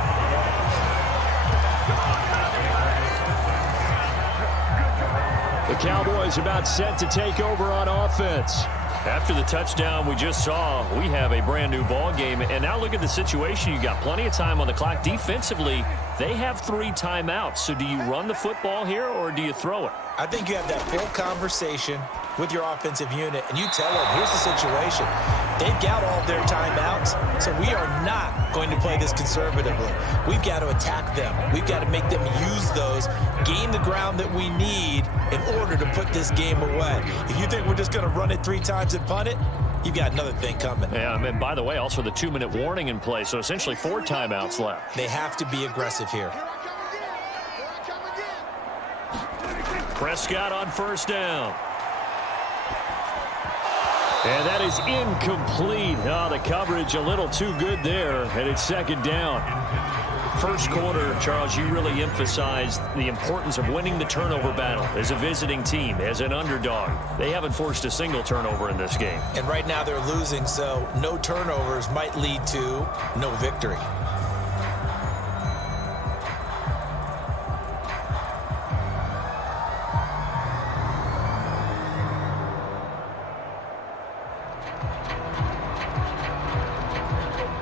The Cowboys about set to take over on offense. After the touchdown we just saw, we have a brand new ball game. And now look at the situation. You got plenty of time on the clock. Defensively, they have 3 timeouts. So do you run the football here or do you throw it? I think you have that full conversation with your offensive unit, and you tell them, here's the situation. They've got all their timeouts, so we are not going to play this conservatively. We've got to attack them. We've got to make them use those, gain the ground that we need in order to put this game away. If you think we're just going to run it 3 times and punt it, you've got another thing coming. Yeah, and by the way, also the 2-minute warning in play, so essentially 4 timeouts left. They have to be aggressive here. Prescott on first down. And that is incomplete. Oh, the coverage a little too good there, and it's second down. First quarter, Charles, you really emphasized the importance of winning the turnover battle as a visiting team, as an underdog. They haven't forced a single turnover in this game. And right now they're losing, so no turnovers might lead to no victory.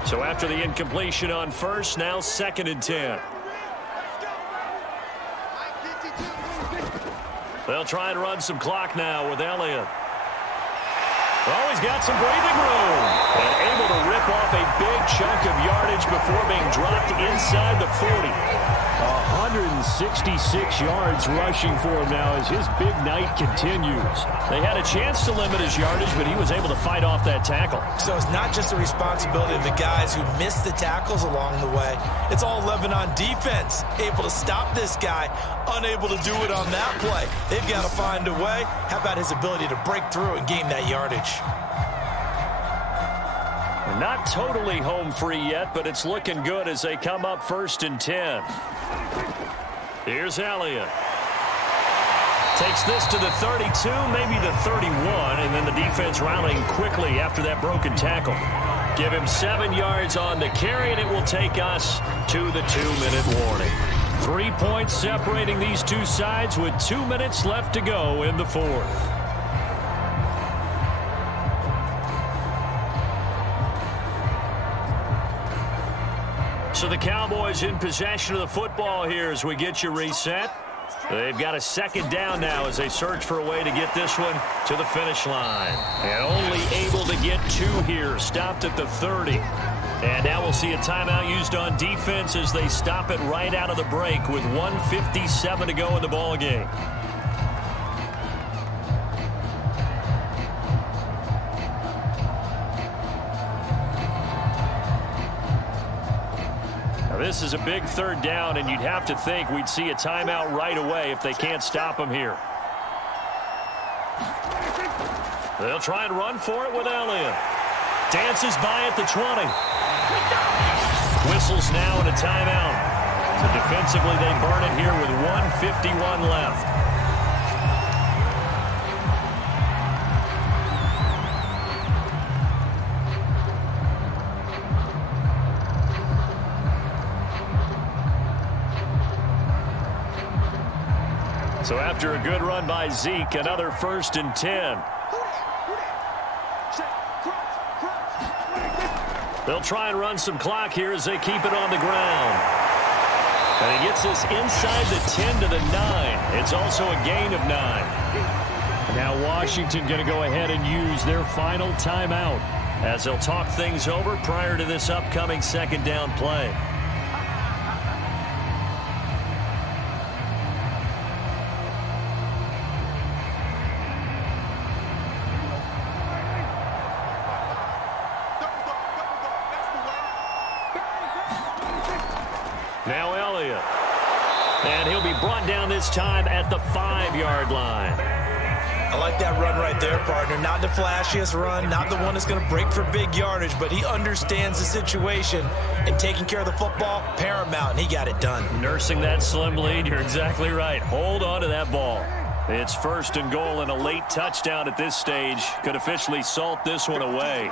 So after the incompletion on first, now 2nd and 10. They'll try and run some clock now with Elliott. Oh, he's got some breathing room. And able to rip off a big chunk of yardage before being dropped inside the 40. 166 yards rushing for him now as his big night continues. They had a chance to limit his yardage, but he was able to fight off that tackle. So it's not just the responsibility of the guys who missed the tackles along the way. It's all Lebanon defense, able to stop this guy, unable to do it on that play. They've got to find a way. How about his ability to break through and gain that yardage? Not totally home free yet, but it's looking good as they come up 1st and 10. Here's Elliott. Takes this to the 32, maybe the 31, and then the defense rallying quickly after that broken tackle. Give him 7 yards on the carry, and it will take us to the 2-minute warning. 3 points separating these two sides with 2 minutes left to go in the 4th. So the Cowboys in possession of the football here as we get you reset. They've got a 2nd down now as they search for a way to get this one to the finish line. And only able to get 2 here, stopped at the 30. And now we'll see a timeout used on defense as they stop it right out of the break with 1:57 to go in the ball game. This is a big 3rd down, and you'd have to think we'd see a timeout right away if they can't stop him here. They'll try and run for it with Elliott. Dances by at the 20. Whistles now and a timeout. So defensively, they burn it here with 1:51 left. So after a good run by Zeke, another 1st and 10. They'll try and run some clock here as they keep it on the ground. And he gets this inside the 10 to the 9. It's also a gain of 9. Now Washington going to go ahead and use their final timeout as they'll talk things over prior to this upcoming 2nd down play. Now Elliott. And he'll be brought down this time at the 5-yard line. I like that run right there, partner. Not the flashiest run, not the one that's going to break for big yardage, but he understands the situation, and taking care of the football, paramount, and he got it done. Nursing that slim lead, you're exactly right. Hold on to that ball. It's 1st and goal, and a late touchdown at this stage could officially salt this one away.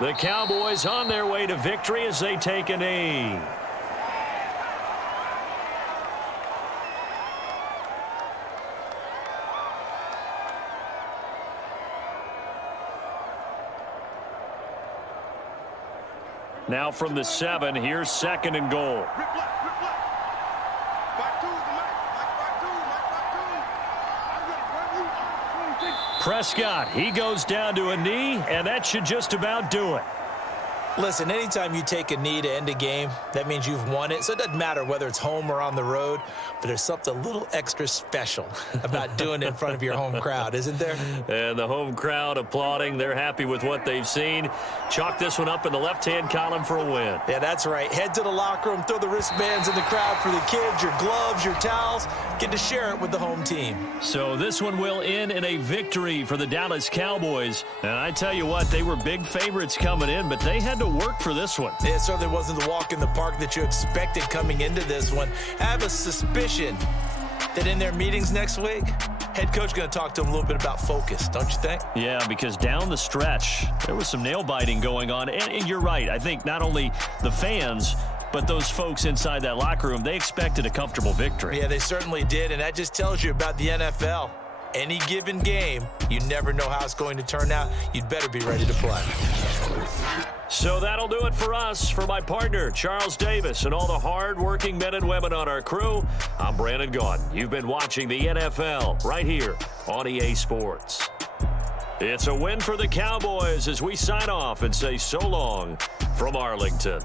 The Cowboys on their way to victory as they take a knee. Now from the 7, here's 2nd and goal. Prescott, he goes down to a knee, and that should just about do it. Listen, anytime you take a knee to end a game, that means you've won it. So it doesn't matter whether it's home or on the road, but there's something a little extra special about doing it in front of your home crowd, isn't there? And the home crowd applauding. They're happy with what they've seen. Chalk this one up in the left-hand column for a win. Yeah, that's right. Head to the locker room, throw the wristbands in the crowd for the kids, your gloves, your towels. Get to share it with the home team. So this one will end in a victory for the Dallas Cowboys. And I tell you what, they were big favorites coming in, but they had to work for this one. It certainly wasn't the walk in the park that you expected coming into this one. I have a suspicion that in their meetings next week, head coach going to talk to them a little bit about focus, don't you think? Yeah, because down the stretch, there was some nail-biting going on. And you're right. I think not only the fans, but those folks inside that locker room, they expected a comfortable victory. Yeah, they certainly did, and that just tells you about the NFL. Any given game, you never know how it's going to turn out. You'd better be ready to play. So that'll do it for us. For my partner, Charles Davis, and all the hard-working men and women on our crew, I'm Brandon Gaudin. You've been watching the NFL right here on EA Sports. It's a win for the Cowboys as we sign off and say so long from Arlington.